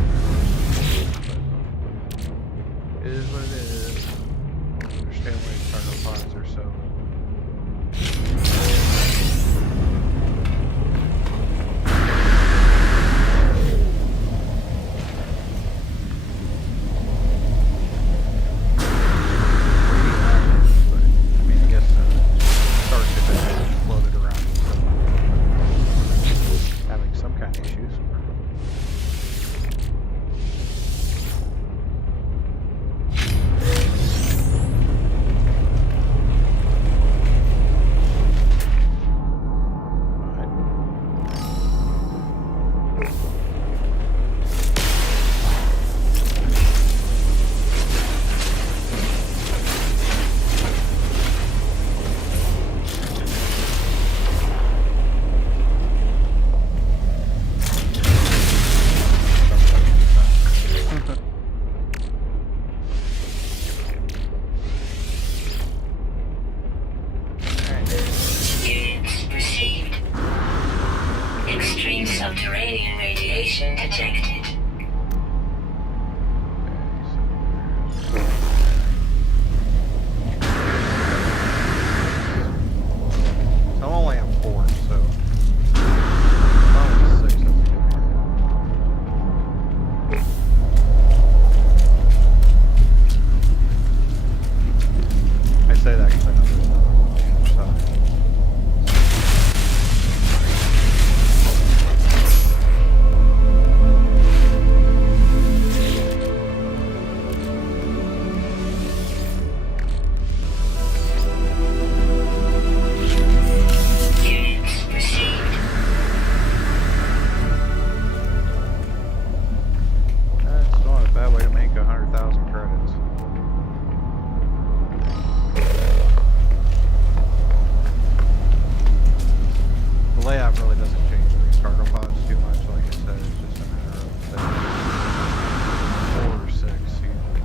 But it is what it is. I understand why these cargo pods are so. Extreme subterranean radiation detected. So I'm only at 4, so probably 6. That's a good mark. I say that because I know there's another one on the other side. Units received. That's not a bad way to make 100,000 credits. The layout really doesn't change for these cargo pods too much. Like I said, it's just a matter of say, 4 or 6 money.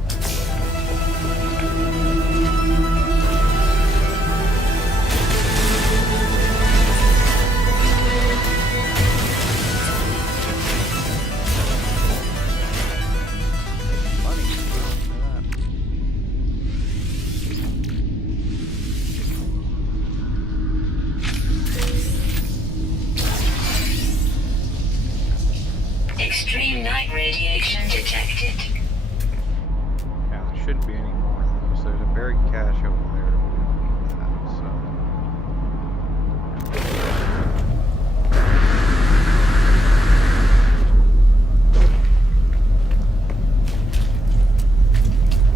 Wow, look at that. Extreme night radiation detected. Yeah, there shouldn't be any more of those. There's a buried cache over there. We don't need that, so.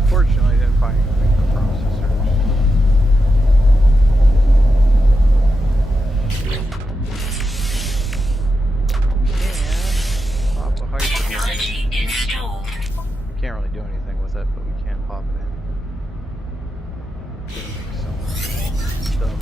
Fortunately, I didn't find anything for processors. And pop a hyper. Technology installed. We can't really do anything with it, but we can pop it in. Gonna make some stuff.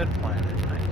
Dead Planet. Nice.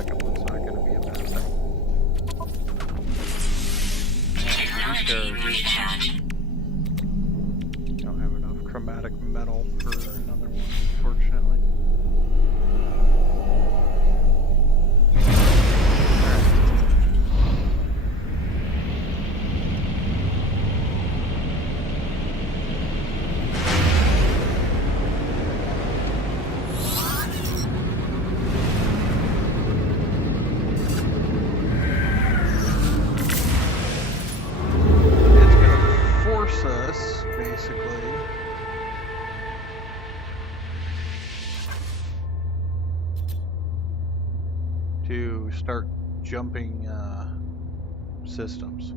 second one's not going to be a bad thing. Technology recharge. Don't have enough chromatic metal for another one, unfortunately. Us, basically, to start jumping systems.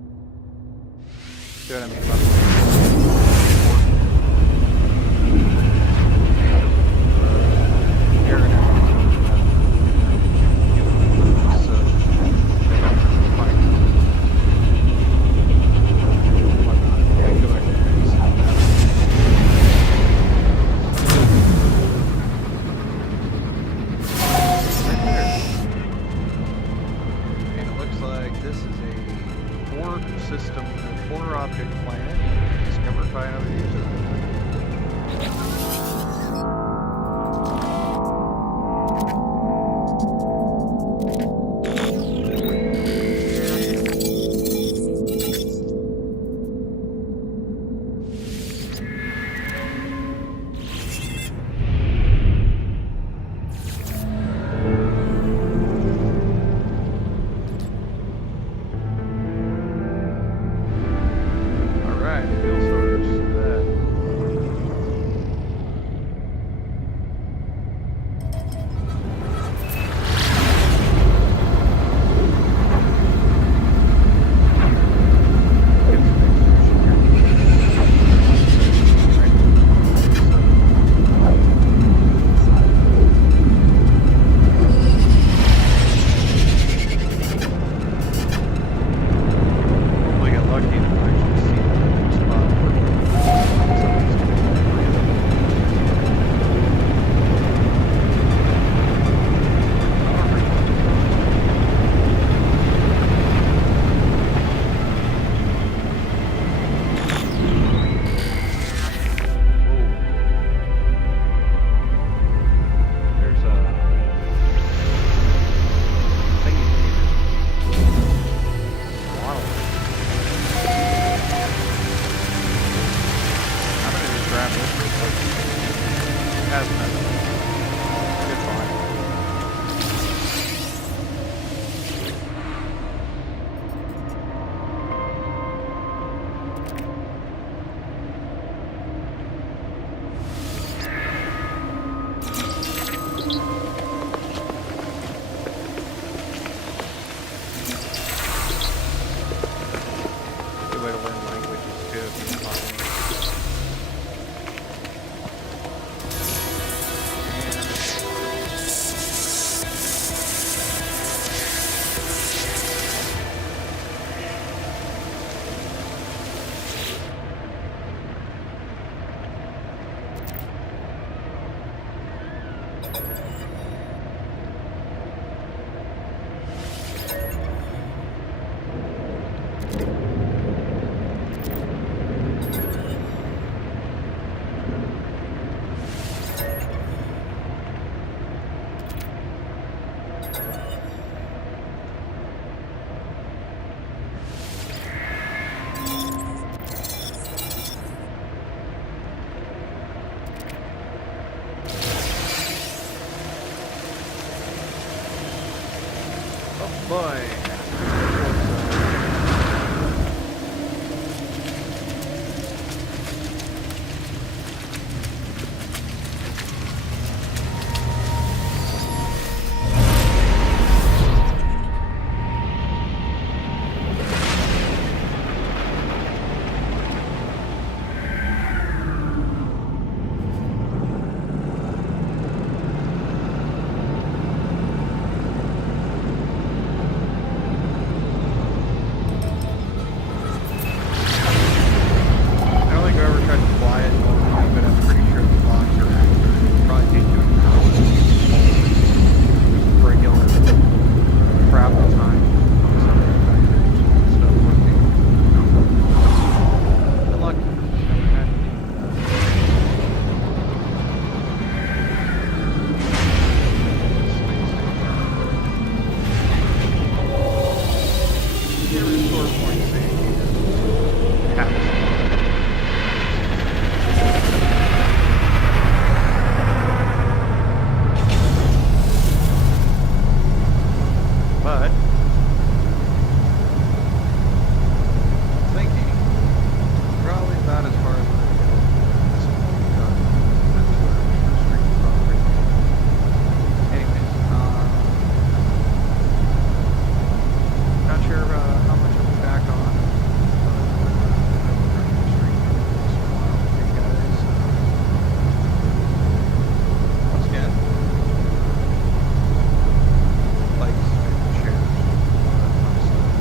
See what I mean? Boy. But thinking probably about as far as we're gonna go at this point. That's where we're streaming property. Anyways, not sure how much I'll be back on, but I will try to stream once in a while for you guys. Once again, likes and shares, all that fun stuff.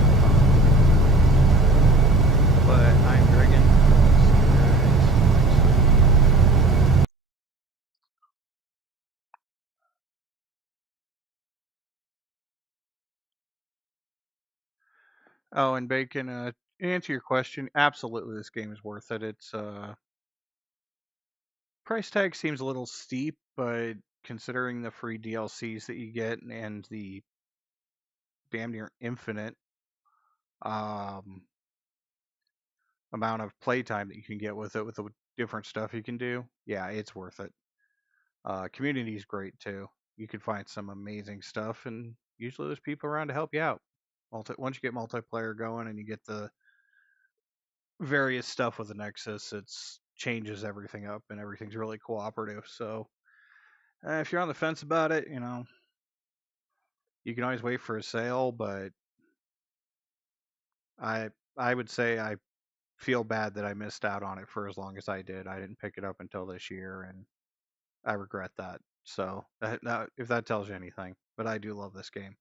But I'm Dragon. I'll see you guys next time. Oh, and Bacon, answer your question, absolutely this game is worth it. It's price tag seems a little steep, but considering the free DLCs that you get and the damn near infinite um, amount of playtime that you can get with it, with the different stuff you can do, yeah, it's worth it. Community is great too. You can find some amazing stuff, and usually there's people around to help you out. Once you get multiplayer going and you get the various stuff with the Nexus, it's changes everything up, and everything's really cooperative. So if you're on the fence about it, you can always wait for a sale, but I I would say I feel bad that I missed out on it for as long as I did. I didn't pick it up until this year, and I regret that. So if that tells you anything, but I do love this game,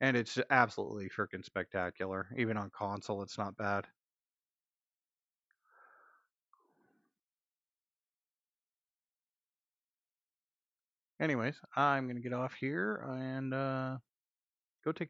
and it's absolutely freaking spectacular. Even on console, it's not bad. Anyways, I'm gonna get off here and go take